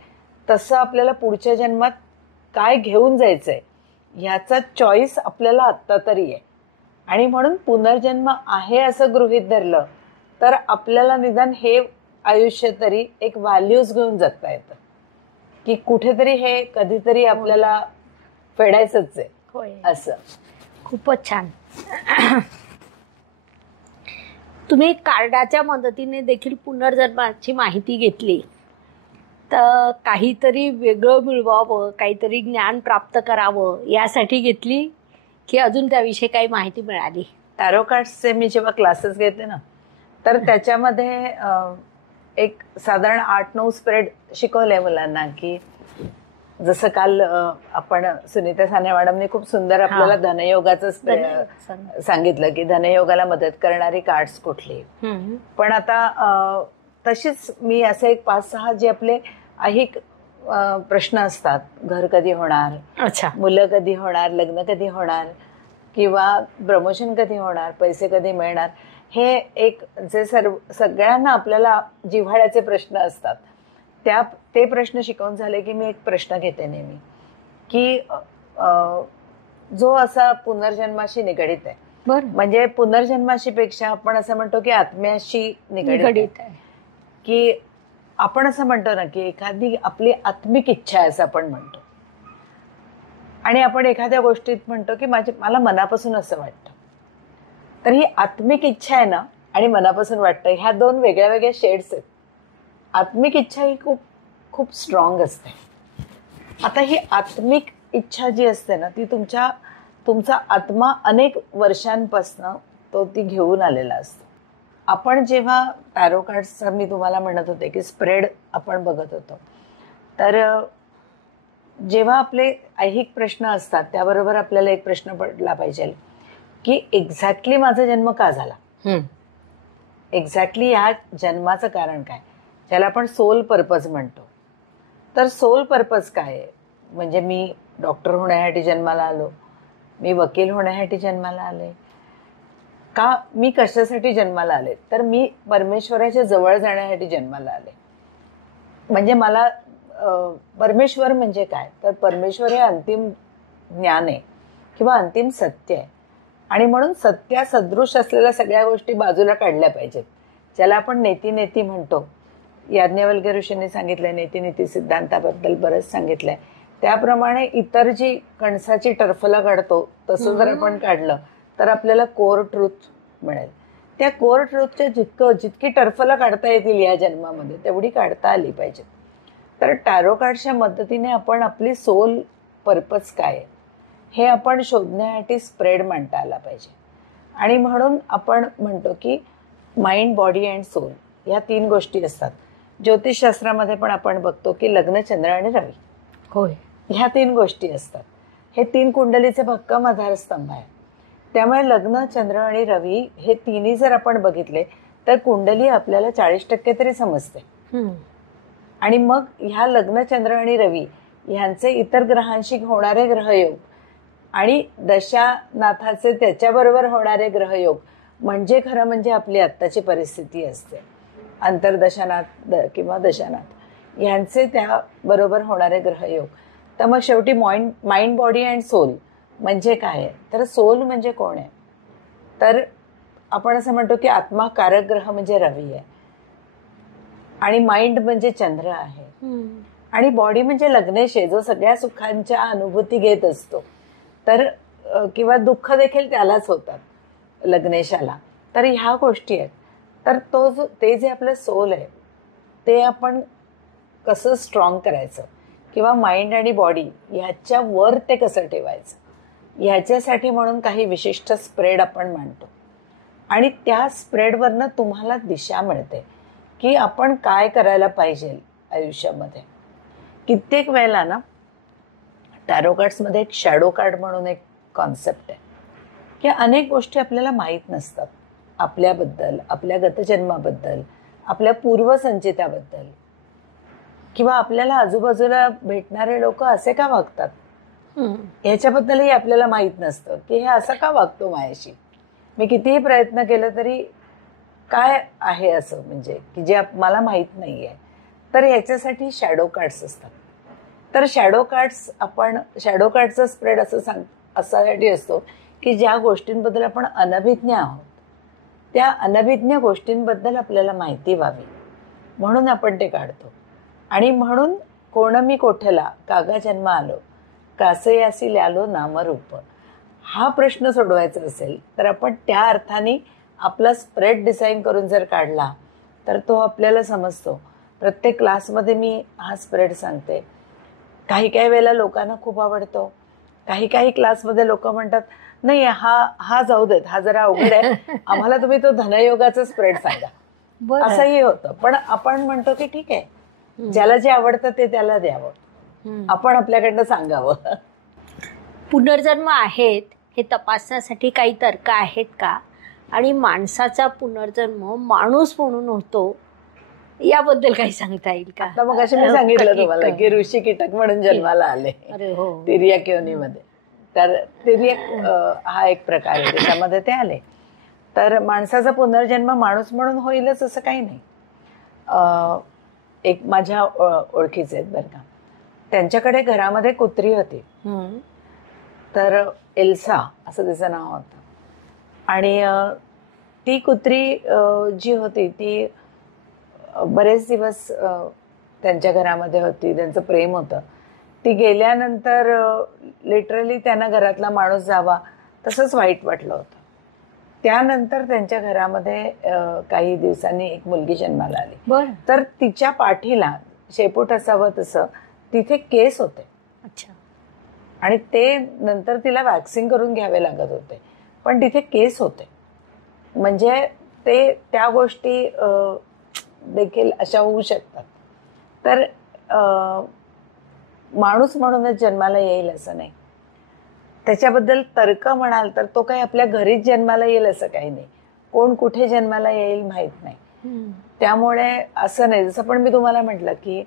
तसं आपल्याला पुढच्या जन्मात काय घेऊन जायचंय ह्याचा चॉईस आपल्याला आत्ता तरी आहे. आणि म्हणून पुनर्जन्म आहे असं गृहीत धरलं तर आपल्याला निदान हे आयुष्य तरी एक व्हॅल्यूज घेऊन जगता येतं की कुठेतरी हे कधीतरी आपल्याला फेडायचंच आहे असं. खूपच छान. तुम्ही कार्डाच्या मदतीने देखील पुनर्जन्माची माहिती घेतली, तर काहीतरी वेगळं मिळवावं, काहीतरी ज्ञान प्राप्त करावं यासाठी घेतली की अजून त्याविषयी काही माहिती मिळाली? टॅरो कार्ड्सचे मी जेव्हा क्लासेस घेते ना तर त्याच्यामध्ये एक साधारण 8-9 स्प्रेड शिकवले मुलांना. की जसं काल आपण सुनीता साने मॅडमने खूप सुंदर आपल्याला धनयोगाचं सांगितलं की धनयोगाला मदत करणारी कार्ड्स कुठली. पण आता तशीच मी असे एक 5-6 जे आपले ऐहिक प्रश्न असतात, घर कधी होणार, मुलं कधी होणार, लग्न कधी होणार, किंवा प्रमोशन कधी होणार, पैसे कधी मिळणार, हे एक जे सगळ्यांना आपल्याला जिव्हाळ्याचे प्रश्न असतात ते प्रश्न शिकवून झाले की मी एक प्रश्न घेते नेहमी की जो असा पुनर्जन्माशी निगडीत आहे. म्हणजे पुनर्जन्माशी पेक्षा आपण असं म्हणतो की आत्म्याशी निगडीत आहे. की आपण असं म्हणतो ना की एखादी आपली आत्मिक इच्छा आहे असं आपण म्हणतो, आणि आपण एखाद्या गोष्टीत म्हणतो की मला मनापासून असं वाटतं. तर ही आत्मिक इच्छा आहे ना आणि मनापासून वाटतं, ह्या दोन वेगळ्या वेगळ्या शेड्स आहेत. आत्मिक इच्छा ही खूप खूप स्ट्रॉंग असते. आता ही आत्मिक इच्छा जी असते ना ती तुमचा आत्मा अनेक वर्षांपासून तो ती घेऊन आलेला असतो. आपण जेव्हा टॅरो कार्ड्सचा मी तुम्हाला म्हणत होते की स्प्रेड आपण बघत होतो, तर जेव्हा आपले ऐहिक प्रश्न असतात त्याबरोबर आपल्याला एक प्रश्न पडला पाहिजे की एक्झॅक्टली माझा जन्म का झाला, एक्झॅक्टली ह्या जन्माचं कारण काय, ज्याला आपण सोल पर्पज म्हणतो. तर सोल पर्पज काय आहे, म्हणजे मी डॉक्टर होण्यासाठी जन्माला आलो, मी वकील होण्यासाठी जन्माला आले का, मी कशासाठी जन्माला आले, तर मी परमेश्वराच्या जवळ जाण्यासाठी जन्माला आले. म्हणजे मला परमेश्वर म्हणजे काय, तर परमेश्वर हे अंतिम ज्ञान आहे किंवा अंतिम सत्य आहे. आणि म्हणून सत्या सदृश असलेल्या सगळ्या गोष्टी बाजूला काढल्या पाहिजेत, ज्याला आपण नेती म्हणतो. याज्ञवल्क्य ऋषींनी सांगितलंय, नेती सिद्धांताबद्दल बरंच सांगितलंय. त्याप्रमाणे इतर जी कणसाची टरफलं काढतो तसं जर आपण काढलं तर आपल्याला कोर ट्रूथ मिळेल. त्या कोर ट्रूथच्या जितकी टरफलं काढता येतील या जन्मामध्ये तेवढी काढता आली पाहिजे. तर टॅरो कार्डच्या मदतीने आपण आपली सोल पर्पज काय आहे हे आपण शोधण्यासाठी स्प्रेड मांडता आला पाहिजे. आणि म्हणून आपण म्हणतो की माइंड, बॉडी अँड सोल या 3 गोष्टी असतात. ज्योतिषशास्त्रामध्ये पण आपण बघतो की लग्न, चंद्र आणि रवी, होय, ह्या 3 गोष्टी असतात. हे 3 कुंडलीचे भक्कम आधारस्तंभ आहे. त्यामुळे लग्न, चंद्र आणि रवी हे तिन्ही जर आपण बघितले तर कुंडली आपल्याला 40% तरी समजते. आणि मग ह्या लग्न, चंद्र आणि रवी ह्यांचे इतर ग्रहांशी होणारे ग्रहयोग आणि दशानाथाचे त्याच्याबरोबर होणारे ग्रहयोग म्हणजे खरं म्हणजे आपली आत्ताची परिस्थिती असते. अंतर्दशानाथ किंवा दशानाथ ह्यांचे त्याबरोबर होणारे ग्रहयोग. तर मग शेवटी माइंड, बॉडी अँड सोल म्हणजे काय आहे, तर सोल म्हणजे कोण आहे, तर आपण असं म्हणतो की आत्मा कारक ग्रह म्हणजे रवी आहे, आणि माइंड म्हणजे चंद्र आहे, आणि बॉडी म्हणजे लग्नेश आहे, जो सगळ्या सुखांच्या अनुभूती घेत असतो. तर किंवा दुःख देखील त्यालाच होतात लग्नेशाला. तर ह्या गोष्टी आहेत. तर ते जे आपलं सोल आहे ते आपण कसं स्ट्रॉंग करायचं किंवा माइंड आणि बॉडी ह्याच्यावर ते कसं ठेवायचं, ह्याच्यासाठी म्हणून काही विशिष्ट स्प्रेड आपण मांडतो. आणि त्या स्प्रेडवरनं तुम्हाला दिशा मिळते की आपण काय करायला पाहिजे आयुष्यामध्ये. कित्येक वेळेला ना टॅरो कार्ड्समध्ये एक शॅडो कार्ड म्हणून एक कॉन्सेप्ट आहे की अनेक गोष्टी आपल्याला माहीत नसतात आपल्याबद्दल, आपल्या गतजन्माबद्दल, आपल्या पूर्वसंचिताबद्दल, किंवा आपल्याला आजूबाजूला भेटणारे लोक असे का वागतात ह्याच्याबद्दलही आपल्याला माहीत नसतं की हे असं का वागतो माझ्याशी. मी कितीही प्रयत्न केलं तरी काय आहे असं म्हणजे की जे मला माहीत नाही आहे. तर ह्याच्यासाठी शॅडो कार्ड्स असतात. तर शॅडो कार्डचा स्प्रेड असासाठी असतो की ज्या गोष्टींबद्दल आपण अनभिज्ञ आहोत त्या अनभिज्ञ गोष्टींबद्दल आपल्याला माहिती व्हावी म्हणून आपण ते काढतो. आणि म्हणून कोण मी कोठला कागा जन्म आलो, कासयासी ल्यालो नामरूप, हा प्रश्न सोडवायचा असेल तर आपण त्या अर्थाने आपला स्प्रेड डिझाईन करून जर काढला तर तो आपल्याला समजतो. प्रत्येक क्लासमध्ये मी हा स्प्रेड सांगते. काही वेळेला लोकांना खूप आवडतो. काही क्लासमध्ये लोक म्हणतात नाही हा जाऊ देत, हा जरा अवघड आहे, आम्हाला तुम्ही तो धनयोगाचा स्प्रेड सांगा. असंही होतं. पण आपण म्हणतो की ठीक आहे, ज्याला जे आवडतं ते त्याला द्यावं, आपण आपल्याकडनं सांगावं. पुनर्जन्म आहेत हे तपासण्यासाठी काही तर्क आहेत का, आणि माणसाचा पुनर्जन्म माणूस म्हणून होतो याबद्दल काही सांगता येईल का? आता मग मी सांगितलं तुम्हाला की ऋषी कीटक म्हणून जन्माला आले तिर्यक योनीमध्ये. तर तिर्यक हा एक प्रकार आहे, त्याच्यामध्ये ते आले. तर माणसाचा पुनर्जन्म माणूस म्हणून होईलच असं काही नाही. एक माझ्या ओळखीचे आहेत बरं का, त्यांच्याकडे घरामध्ये कुत्री होती. तर एल्सा असं तिचं नाव होतं. आणि ती कुत्री जी होती ती बरेच दिवस त्यांच्या घरामध्ये होती, त्यांचं प्रेम होतं. ती गेल्यानंतर लिटरली त्यांना घरातला माणूस जावा तसंच वाईट वाटलं होतं. त्यानंतर त्यांच्या घरामध्ये काही दिवसांनी एक मुलगी जन्माला आली. तर तिच्या पाठीला शेपूट असावं तसं तिथे केस होते. अच्छा. आणि ते नंतर तिला वॅक्सिंग करून घ्यावे लागत होते, पण तिथे केस होते. म्हणजे ते त्या गोष्टी देखील अशा होऊ शकतात. तर माणूस म्हणूनच जन्माला येईल असं नाही. त्याच्याबद्दल तर्क म्हणाल तर तो काही आपल्या घरीच जन्माला येईल असं काही नाही. कोण कुठे जन्माला येईल माहित नाही. त्यामुळे असं नाही. जसं पण मी तुम्हाला म्हटलं की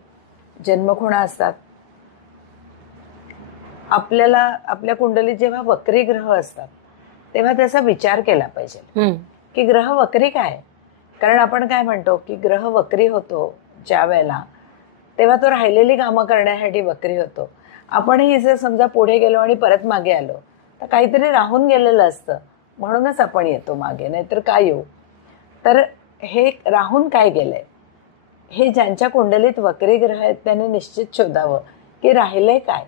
जन्मखुणा असतात. आपल्याला आपल्या कुंडलीत जेव्हा वक्री ग्रह असतात तेव्हा त्याचा विचार केला पाहिजे की ग्रह वक्री काय. कारण आपण काय म्हणतो की ग्रह वक्री होतो ज्या वेळेला, तेव्हा तो राहिलेली कामं करण्यासाठी वक्री होतो. आपणही जर समजा पुढे गेलो आणि परत मागे आलो तर काहीतरी राहून गेलेलं असतं, म्हणूनच आपण येतो मागे, नाहीतर काय येऊ. तर हे राहून काय गेलंय हे ज्यांच्या कुंडलीत वक्री ग्रह आहेत त्यांनी निश्चित शोधावं की राहिलंय काय,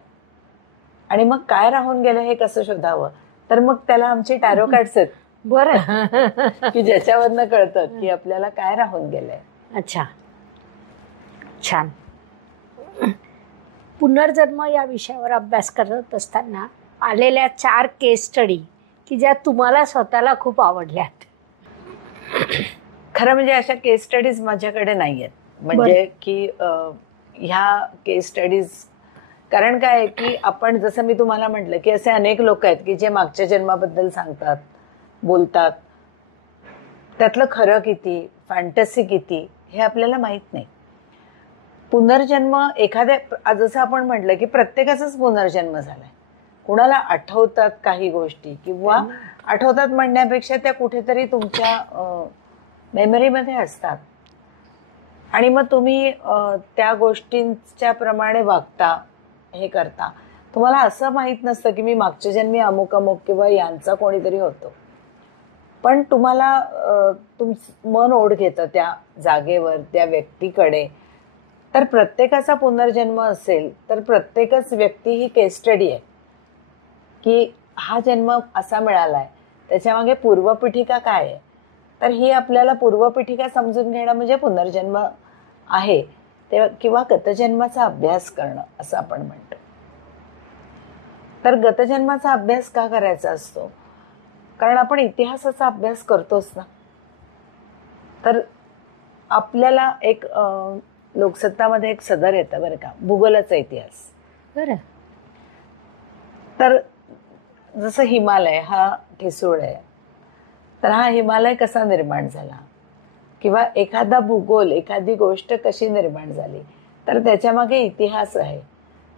आणि मग काय राहून गेलं हे कसं शोधावं. तर मग त्याला आमची टॅरो कार्ड्स आहेत बरं की ज्याच्यावरनं कळतं की आपल्याला काय राहून गेलंय. अच्छा, छान. पुनर्जन्म या विषयावर अभ्यास करत असताना आलेल्या 4 केस स्टडी की ज्या तुम्हाला स्वतःला खूप आवडल्यात. खरं म्हणजे अशा केस स्टडीज माझ्याकडे नाही आहेत. म्हणजे की ह्या केस स्टडीज, कारण काय आहे की आपण जसं मी तुम्हाला म्हटलं की असे अनेक लोक आहेत की जे मागच्या जन्माबद्दल सांगतात, बोलतात. त्यातलं खरं किती, फॅन्टसी किती हे आपल्याला माहित नाही. पुनर्जन्म एखाद्या, जसं आपण म्हटलं की प्रत्येकाचाच पुनर्जन्म झालाय. कुणाला आठवतात काही गोष्टी, किंवा आठवतात म्हणण्यापेक्षा त्या कुठेतरी तुमच्या मेमरीमध्ये असतात, आणि मग तुम्ही त्या गोष्टींच्या प्रमाणे वागता, हे करता. तुम्हाला असं माहित नसतं की मी मागच्या जन्मी अमुक अमुक किंवा यांचा कोणीतरी होतो, पण तुम्हाला मन ओढ घेतं त्या जागेवर, त्या व्यक्तीकडे. तर प्रत्येकाचा पुनर्जन्म असेल तर प्रत्येकच व्यक्ती ही केस स्टडी आहे की हा जन्म असा मिळालाय, त्याच्यामागे पूर्वपीठिका काय आहे. तर ही आपल्याला पूर्वपीठिका समजून घेणं म्हणजे पुनर्जन्म आहे ते, किंवा गतजन्माचा अभ्यास करणं असं आपण म्हणतो. तर गतजन्माचा अभ्यास का करायचा असतो? कारण आपण इतिहासाचा अभ्यास करतोच ना. तर आपल्याला एक लोकसत्तामध्ये एक सदर येतं बरं का, भूगोलाचा इतिहास. बरं. तर जसं हिमालय हा ठिसूळ आहे, तर हा हिमालय कसा निर्माण झाला, किंवा एखादा भूगोल, एखादी गोष्ट कशी निर्माण झाली, तर त्याच्यामागे इतिहास आहे.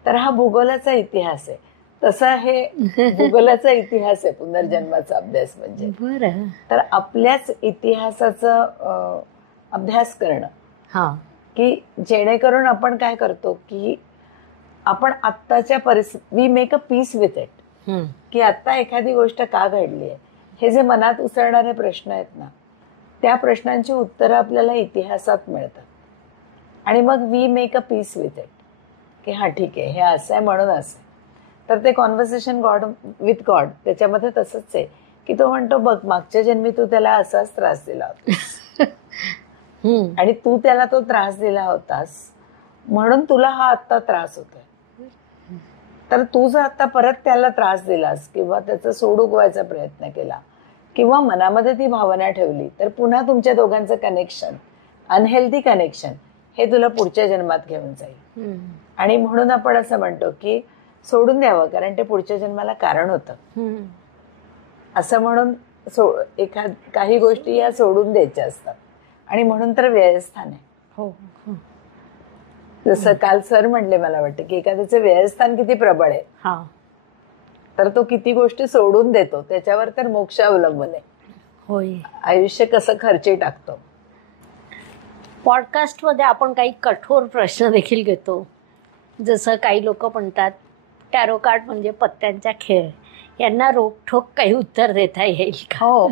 तर हा भूगोलाचा इतिहास आहे. तसा हे भूगोलाचा इतिहास आहे पुनर्जन्माचा अभ्यास म्हणजे. बरं. तर आपल्याच इतिहासाचा अभ्यास करणं, की जेणेकरून आपण काय करतो की आपण आत्ताच्या परिस्थिती, we make a peace with it, की आत्ता एखादी गोष्ट का घडली आहे, हे जे मनात उसळणारे प्रश्न आहेत ना, त्या प्रश्नांची उत्तरं आपल्याला इतिहासात मिळतात. आणि मग we make a peace with it, की हा ठीक आहे, हे असं आहे म्हणून असं आहे. तर ते कॉन्व्हर्सेशन गॉड विथ गॉड, त्याच्यामध्ये तसंच आहे की तो म्हणतो बघ मागच्या जन्मी तू त्याला असाच त्रास दिला होता आणि तू त्याला तो त्रास दिला होतास म्हणून तुला हा आत्ता त्रास होतोय. तर तू जर आता परत त्याला त्रास दिलास किंवा त्याचा सूड उगवायचा प्रयत्न केला किंवा मनामध्ये ती भावना ठेवली, तर पुन्हा तुमच्या दोघांचं कनेक्शन, अनहेल्दी कनेक्शन, हे तुला पुढच्या जन्मात घेऊन जाईल. आणि म्हणून आपण असं म्हणतो की सोडून द्यावं, कारण ते पुढच्या जन्माला कारण होतं. असं म्हणून काही गोष्टी या सोडून द्यायच्या असतात. आणि म्हणून तर व्ययस्थान आहे. हो. जसं काल सर म्हणले, मला वाटतं की एखाद्याचं व्ययस्थान किती प्रबळ आहे, तर तो किती गोष्टी सोडून देतो, त्याच्यावर तर मोक्ष अवलंबून आहे. होय. आयुष्य कसं खर्ची टाकतो. पॉडकास्टमध्ये आपण काही कठोर प्रश्न देखील घेतो. जसं काही लोक म्हणतात टॅरो कार्ड म्हणजे पत्त्यांचा खेळ, यांना रोखठोक काही उत्तर देता येईल का? हो.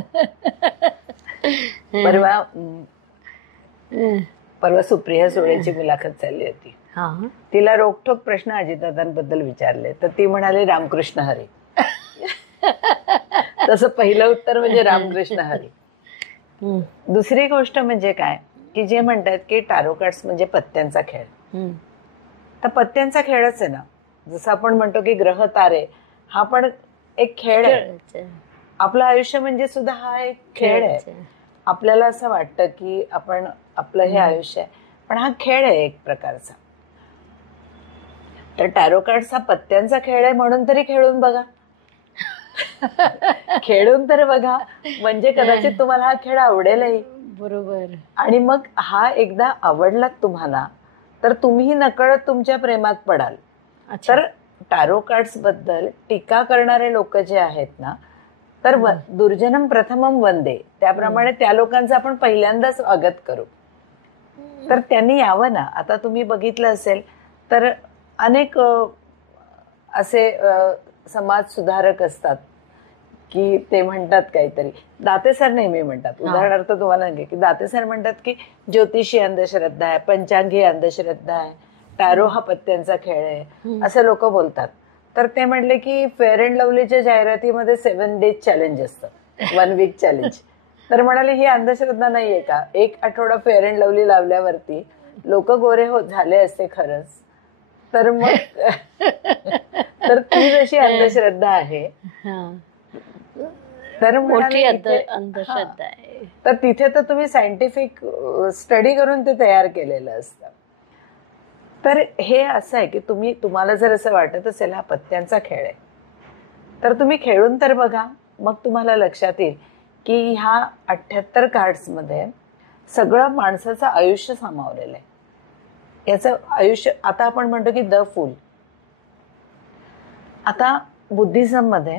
परवा सुप्रिया सुळेची मुलाखत झाली होती. तिला रोखठोक प्रश्न अजितदादांबद्दल विचारले, तर ती म्हणाली रामकृष्ण हरी. तसं पहिलं उत्तर म्हणजे रामकृष्ण हरी. दुसरी गोष्ट म्हणजे काय की जे म्हणतात की टॅरो कार्ड्स म्हणजे पत्त्यांचा खेळ, तर पत्त्यांचा खेळच आहे ना. जसं आपण म्हणतो की ग्रह तारे हा पण एक खेळ आहे. आपलं आयुष्य म्हणजे सुद्धा हा एक खेळ आहे. आपल्याला असं वाटतं की आपण आपलं हे आयुष्य आहे, पण हा खेळ आहे एक प्रकारचा. तर टॅरो कार्ड्स हा पत्त्यांचा खेळ आहे म्हणून तरी खेळून बघा. खेळून तर बघा, म्हणजे कदाचित तुम्हाला हा खेळ आवडेलही. बरोबर. आणि मग हा एकदा आवडला तुम्हाला तर तुम्ही नकळत तुमच्या प्रेमात पडाल. तर टॅरो कार्ड्स बद्दल टीका करणारे लोक जे आहेत ना, तर दुर्जनम प्रथमम वंदे, त्याप्रमाणे त्या लोकांचं आपण पहिल्यांदाच स्वागत करू. तर त्यांनी यावं ना. आता तुम्ही बघितलं असेल तर अनेक असे समाज सुधारक असतात की ते म्हणतात काहीतरी, दाते सर नेहमी म्हणतात, उदाहरणार्थ तुम्हाला सांगे की दाते सर म्हणतात की ज्योतिषी अंधश्रद्धा आहे, पंचांगी अंधश्रद्धा आहे, टॅरो हा पत्त्यांचा खेळ आहे, असे लोक बोलतात. तर ते म्हणले की फेअर अँड लवलीच्या जाहिरातीमध्ये 7 days चॅलेंज असतं, 1 week चॅलेंज. तर म्हणाले ही अंधश्रद्धा नाहीये का? 1 आठवडा फेअर अँड लवली लावल्यावरती लोक गोरे झाले असते खरंच. तर मग तर ती जशी अंधश्रद्धा आहे तर मोठी अंधश्रद्धा आहे. तर तिथे तर तुम्ही सायंटिफिक स्टडी करून ते तयार केलेलं असतं. तर हे असं आहे की तुम्हाला जर असं वाटत असेल हा पत्त्यांचा खेळ आहे, तर तुम्ही खेळून तर बघा. मग तुम्हाला लक्षात येईल की ह्या 78 कार्ड्समध्ये सगळं माणसाचं आयुष्य सामावलेलं आहे. याचं आयुष्य, आता आपण म्हणतो की द फूल. आता बुद्धिझम मध्ये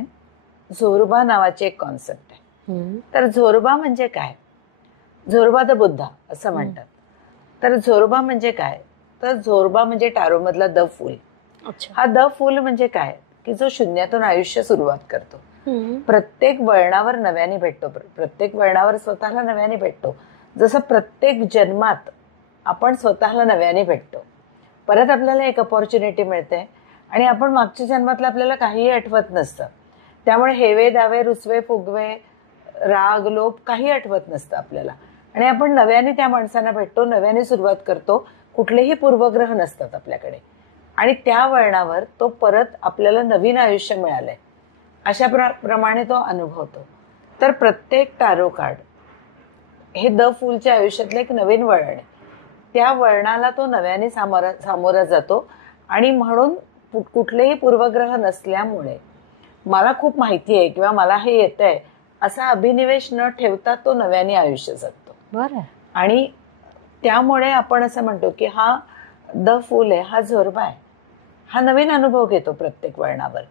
झोरबा नावाची एक कॉन्सेप्ट आहे. तर झोरबा म्हणजे काय? झोरबा द बुद्धा असं म्हणतात. तर झोरबा म्हणजे काय? तर झोरबा म्हणजे टॅरो मधला द फूल. हा द फूल म्हणजे काय की जो शून्यातून आयुष्य सुरुवात करतो. प्रत्येक वळणावर नव्याने भेटतो, प्रत्येक वळणावर स्वतःला नव्याने भेटतो. जसं प्रत्येक जन्मात आपण स्वतःला नव्याने भेटतो, परत आपल्याला एक अपॉर्च्युनिटी मिळते आणि आपण मागच्या जन्मातलं आपल्याला काहीही आठवत नसतं. त्यामुळे हेवे दावे रुसवे फुगवे राग लोभ काही आठवत नसतं आपल्याला. आणि आपण नव्याने त्या माणसांना भेटतो, नव्याने सुरुवात करतो. कुठलेही पूर्वग्रह नसतात आपल्याकडे आणि त्या वळणावर तो परत आपल्याला नवीन आयुष्य मिळालंय अशा प्रमाणे तो अनुभवतो. तर प्रत्येक टॅरो कार्ड हे द फूलच्या आयुष्यातलं एक नवीन वळण आहे. त्या वळणाला तो नव्याने सामोरा जातो आणि म्हणून कुठलेही पूर्वग्रह नसल्यामुळे मला खूप माहिती आहे किंवा मला हे येतंय असा अभिनिवेश न ठेवता तो नव्याने आयुष्य जगतो. बरं. आणि त्यामुळे आपण असं म्हणतो की हा द फूल आहे, हा झोरबा आहे, हा नवीन अनुभव घेतो प्रत्येक वळणावर.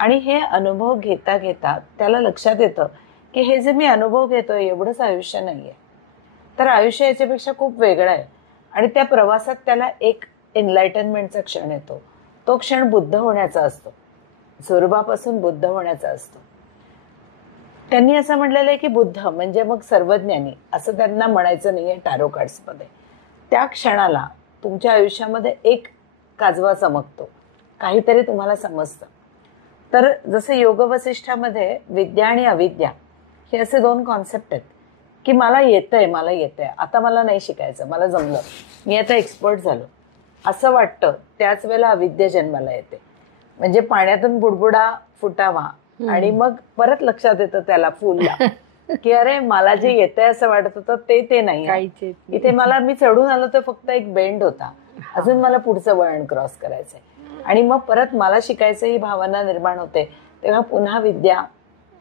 आणि हे अनुभव घेता घेता त्याला लक्षात येतं की हे जे मी अनुभव घेतोय एवढंच आयुष्य नाहीये, तर आयुष्य याच्यापेक्षा खूप वेगळं आहे. आणि त्या प्रवासात त्याला एक एनलायटनमेंटचा क्षण येतो. तो क्षण बुद्ध होण्याचा असतो, झोरबापासून बुद्ध होण्याचा असतो. त्यांनी असं म्हणलेलं आहे की बुद्ध म्हणजे मग सर्वज्ञानी असं त्यांना म्हणायचं नाहीये टॅरो कार्ड्समध्ये. त्या क्षणाला तुमच्या आयुष्यामध्ये एक काजवा चमकतो, काहीतरी तुम्हाला समजतं. तर जसं योग वसिष्ठामध्ये विद्या आणि अविद्या हे असे 2 कॉन्सेप्ट आहेत की मला येतंय, आता मला नाही शिकायचं, मला जमलं, मी आता एक्सपर्ट झालो असं वाटतं. त्याच वेळेला अविद्या जन्माला येते. म्हणजे पाण्यातून बुडबुडा फुटावा आणि मग परत लक्षात येतं त्याला फुलला की अरे मला जे येतंय असं वाटत होतं ते नाही, इथे मी चढून आलो तर फक्त एक बेंड होता, अजून मला पुढचं वळण क्रॉस करायचंय. आणि मग परत मला शिकायचं ही भावना निर्माण होते, तेव्हा पुन्हा विद्या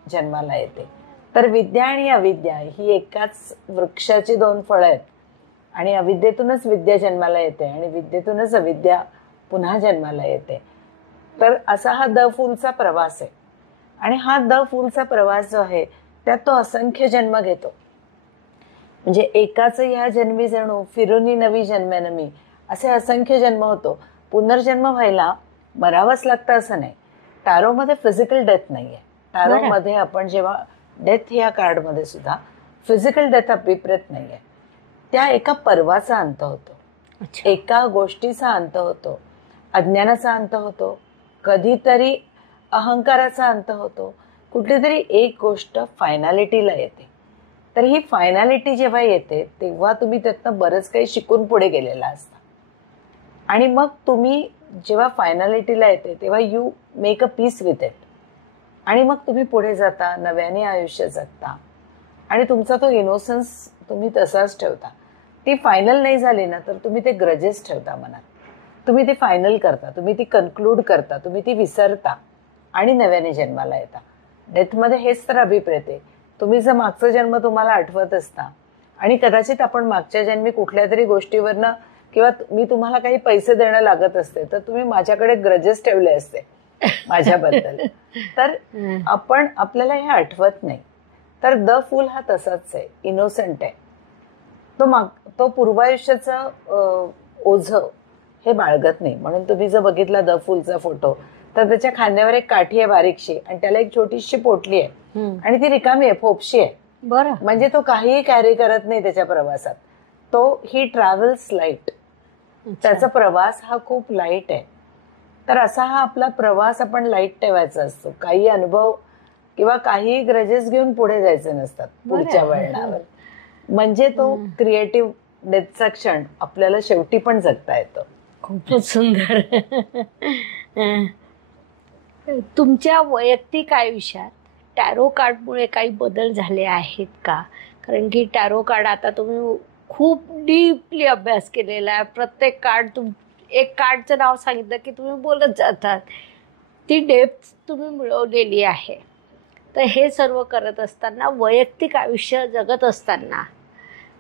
जन्माला येते. तर विद्या आणि अविद्या ही एकाच वृक्षाची 2 फळं आहेत आणि अविद्येतूनच विद्या जन्माला येते आणि विद्येतूनच अविद्या पुन्हा जन्माला येते. तर असा हा द फूलचा प्रवास आहे. आणि हा द फूलचा प्रवास जो आहे त्यात तो असंख्य जन्म घेतो. म्हणजे एकाच ह्या जन्मी जणू फिरूनी नवी जन्मनमी असे असंख्य जन्म होतो. पुनर्जन्म व्हायला मरावंच लागतं असं नाही. टॅरोमध्ये फिजिकल डेथ नाहीये. टॅरोमध्ये आपण जेव्हा डेथ या कार्डमध्ये सुद्धा फिजिकल डेथ अभिप्रेत नाहीये. त्या एका पर्वाचा अंत होतो, एका गोष्टीचा अंत होतो, अज्ञानाचा अंत होतो, कधीतरी अहंकाराचा अंत होतो, कुठली तरी एक गोष्ट फायनॅलिटीला येते. तर ही फायनॅलिटी जेव्हा येते तेव्हा तुम्ही त्यातनं बरंच काही शिकून पुढे गेलेला असता. आणि मग तुम्ही जेव्हा फायनॅलिटीला येते तेव्हा you make a peace with it. आणि मग तुम्ही पुढे जाता, नव्याने आयुष्य जगता आणि तुमचा तो इनोसन्स तुम्ही तसाच ठेवता. ती फायनल नाही झाली ना तर तुम्ही ते ग्रजेस ठेवता मनात. तुम्ही ती फायनल करता, तुम्ही ती कन्क्लूड करता, तुम्ही ती विसरता आणि नव्याने जन्माला येता. डेथमध्ये हेच तर अभिप्रेत आहे. तुम्ही जर मागचा जन्म तुम्हाला आठवत असता आणि कदाचित आपण मागच्या जन्मी कुठल्या तरी गोष्टीवरनं किंवा मी तुम्हाला काही पैसे देणं लागत असते तर तुम्ही माझ्याकडे ग्रजेस ठेवले असते माझ्याबद्दल. तर आपल्याला हे आठवत नाही. तर द फूल हा तसाच आहे, इनोसंट आहे. तो पूर्वायुष्याचं ओझं हे बाळगत नाही. म्हणून तुम्ही जर बघितला द फूलचा फोटो तर त्याच्या खांद्यावर एक काठी आहे बारीकशी आणि त्याला एक छोटीशी पोटली आहे आणि ती रिकामी आहे, फोपशी आहे. बरं. म्हणजे तो काहीही कॅरी करत नाही त्याच्या प्रवासात. ही ट्रॅव्हल्स लाईट. त्याचा प्रवास हा खूप लाईट आहे. तर असा हा आपला प्रवास आपण लाईट ठेवायचा असतो. काही अनुभव किंवा काही ग्रजेस घेऊन पुढे जायचे नसतात पुढच्या वळणावर. म्हणजे तो क्रिएटिव्ह डेथचा क्षण आपल्याला शेवटी पण जगता येतो. खूपच सुंदर. तुमच्या वैयक्तिक आयुष्यात टॅरो कार्डमुळे काही बदल झाले आहेत का? कारण की टॅरो कार्ड आता तुम्ही खूप डीपली अभ्यास केलेला आहे. प्रत्येक कार्ड एक कार्डचं नाव सांगितलं की तुम्ही बोलत जातात. ती डेप्थ तुम्ही मिळवलेली आहे. तर हे सर्व करत असताना, वैयक्तिक आयुष्य जगत असताना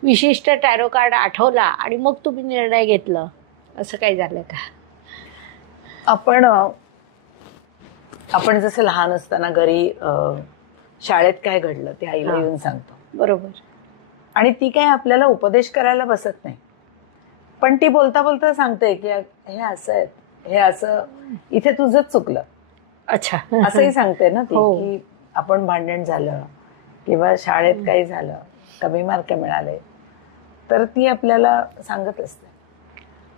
विशिष्ट टॅरो कार्ड आठवला आणि मग तुम्ही निर्णय घेतलं, असं काही झालं का? आपण जसं लहान असताना घरी शाळेत काय घडलं ते आईला येऊन सांगतो. बरोबर. आणि ती काय आपल्याला उपदेश करायला बसत नाही, पण ती बोलता बोलता सांगते की हे असं आहे, हे असं इथे तुझंच चुकलं. अच्छा. असंही सांगते ना ती. हो. की आपण भांडण झालं किंवा शाळेत काही झालं, कमी मार्क मिळाले तर ती आपल्याला सांगत असते.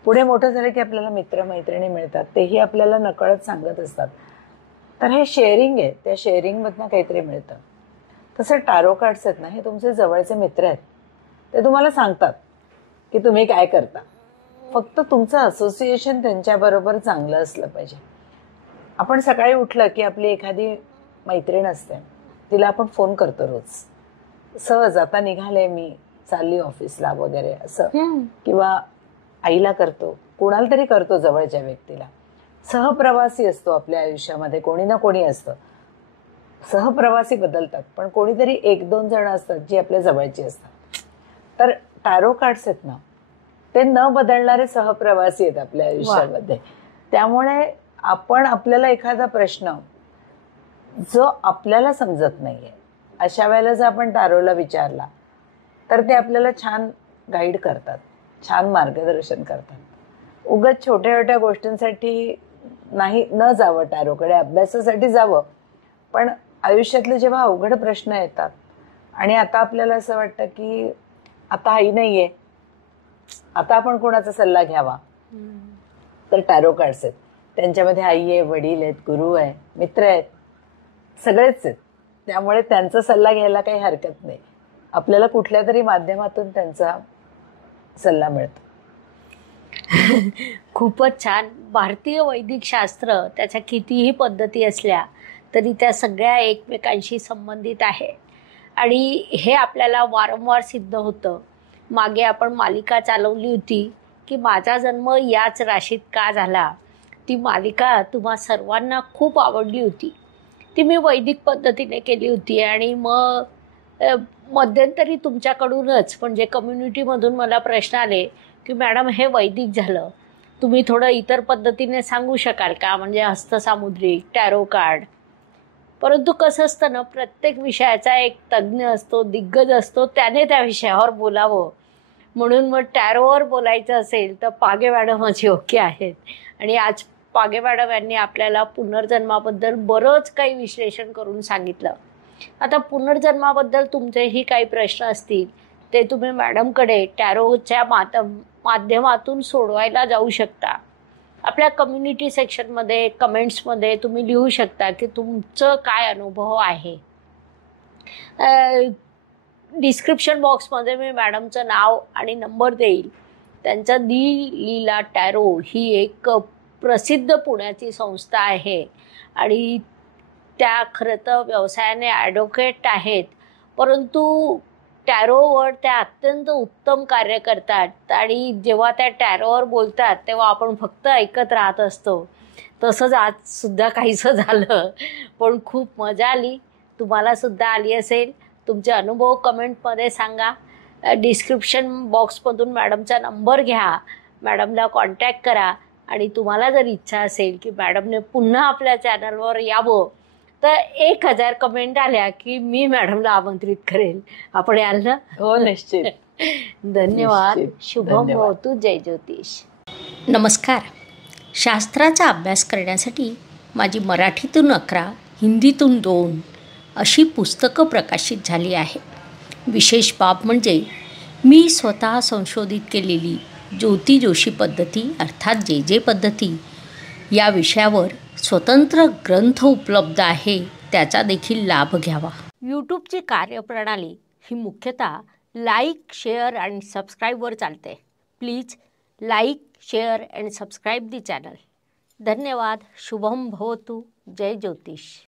पुढे मोठं झालं की आपल्याला मित्रमैत्रिणी मिळतात, तेही आपल्याला नकळत सांगत असतात. तर हे शेअरिंग आहे, त्या शेअरिंगमधनं काहीतरी मिळतं. तसं टॅरो कार्ड्स आहेत ना, हे तुमचे जवळचे मित्र आहेत. ते तुम्हाला सांगतात की तुम्ही काय करता. फक्त तुमचं असोसिएशन त्यांच्याबरोबर चांगलं असलं पाहिजे. आपण सकाळी उठलं की आपली एखादी मैत्रीण असते, तिला आपण फोन करतो रोज. सहज आता निघाले मी, चालली ऑफिसला वगैरे असं. किंवा आईला करतो, कोणाला तरी करतो जवळच्या व्यक्तीला. सहप्रवासी असतो आपल्या आयुष्यामध्ये, कोणी ना कोणी असतं. सहप्रवासी बदलतात पण कोणीतरी 1-2 जण असतात जी आपल्या जवळची असतात. तर टॅरो कार्ड्स आहेत ना, ते न बदलणारे सहप्रवासी आहेत आपल्या आयुष्यामध्ये. त्यामुळे आपल्याला एखादा प्रश्न जो आपल्याला समजत नाहीये, अशा वेळेला जर आपण टॅरोला विचारला तर ते आपल्याला छान गाईड करतात, छान मार्गदर्शन करतात. उगाच छोट्या छोट्या गोष्टींसाठी न जावं टॅरोकडे, अभ्यासासाठी जावं. पण आयुष्यातले जेव्हा अवघड प्रश्न येतात आणि आता आपल्याला असं वाटतं की आता आई नाहीये, आता आपण कोणाचा सल्ला घ्यावा, तर टॅरो कार्ड्स आहेत. त्यांच्यामध्ये आई आहे, वडील आहेत, गुरु आहे, मित्र आहेत, सगळेच आहेत. त्यामुळे त्यांचा सल्ला घ्यायला काही हरकत नाही. आपल्याला कुठल्या तरी माध्यमातून त्यांचा सल्ला मिळतो. खूपच छान. भारतीय वैदिक शास्त्र त्याच्या कितीही पद्धती असल्या तरी त्या सगळ्या एकमेकांशी संबंधित आहे आणि हे आपल्याला वारंवार सिद्ध होतं. मागे आपण मालिका चालवली होती की माझा जन्म याच राशीत का झाला. ती मालिका तुम्हा सर्वांना खूप आवडली होती. ती मी वैदिक पद्धतीने केली होती आणि मग मध्यंतरी तुमच्याकडूनच म्हणजे कम्युनिटीमधून मला प्रश्न आले की मॅडम हे वैदिक झालं, तुम्ही थोडं इतर पद्धतीने सांगू शकाल का, म्हणजे हस्तसामुद्रिक, टॅरो कार्ड. परंतु कसं असतं ना, प्रत्येक विषयाचा एक तज्ज्ञ असतो, दिग्गज असतो, त्याने त्या विषयावर बोलावं. म्हणून मग टॅरोवर बोलायचं असेल तर पागे मॅडमच योग्य आहेत. आणि आज पागे मॅडम यांनी आपल्याला पुनर्जन्माबद्दल बरंच काही विश्लेषण करून सांगितलं. आता पुनर्जन्माबद्दल तुमचेही काही प्रश्न असतील ते तुम्ही मॅडमकडे टॅरोच्या माध्यमातून सोडवायला जाऊ शकता. आपल्या कम्युनिटी सेक्शनमध्ये, कमेंट्समध्ये तुम्ही लिहू शकता की तुमचं काय अनुभव आहे. डिस्क्रिप्शन बॉक्समध्ये मी मॅडमचं नाव आणि नंबर देईल. त्यांचं दी लीला टॅरो ही एक प्रसिद्ध पुण्याची संस्था आहे आणि त्या खरं तर व्यवसायाने ॲडव्होकेट आहेत, परंतु टॅरोवर त्या अत्यंत उत्तम कार्य करतात आणि जेव्हा त्या टॅरोवर बोलतात तेव्हा आपण फक्त ऐकत राहत असतो. तसंच आजसुद्धा काहीसं झालं, पण खूप मजा आली. तुम्हालासुद्धा आली असेल. तुमचे अनुभव कमेंटमध्ये सांगा. डिस्क्रिप्शन बॉक्समधून मॅडमचा नंबर घ्या, मॅडमला कॉन्टॅक्ट करा आणि तुम्हाला जर इच्छा असेल की मॅडमने पुन्हा आपल्या चॅनलवर यावं तर 1000 कमेंट आल्या की मी मॅडमला आमंत्रित करेन. आपण याल ना? हो, निश्चित. धन्यवाद. निश्चित. शुभम धन्यवाद. भवतु. जय ज्योतिष. नमस्कार. शास्त्राचा अभ्यास करण्यासाठी माझी मराठीतून 11, हिंदीतून 2 अशी पुस्तकं प्रकाशित झाली आहे. विशेष बाब म्हणजे मी स्वतः संशोधित केलेली ज्योती जोशी पद्धती अर्थात जे पद्धती या विषयावर स्वतंत्र ग्रंथ उपलब्ध आहे, त्याचा देखील लाभ घ्यावा. यूट्यूबची कार्यप्रणाली ही मुख्यतः लाईक, शेअर आणि सबस्क्राईबवर चालते. Please like, share and subscribe the channel. धन्यवाद. शुभम भवतु. जय ज्योतिष.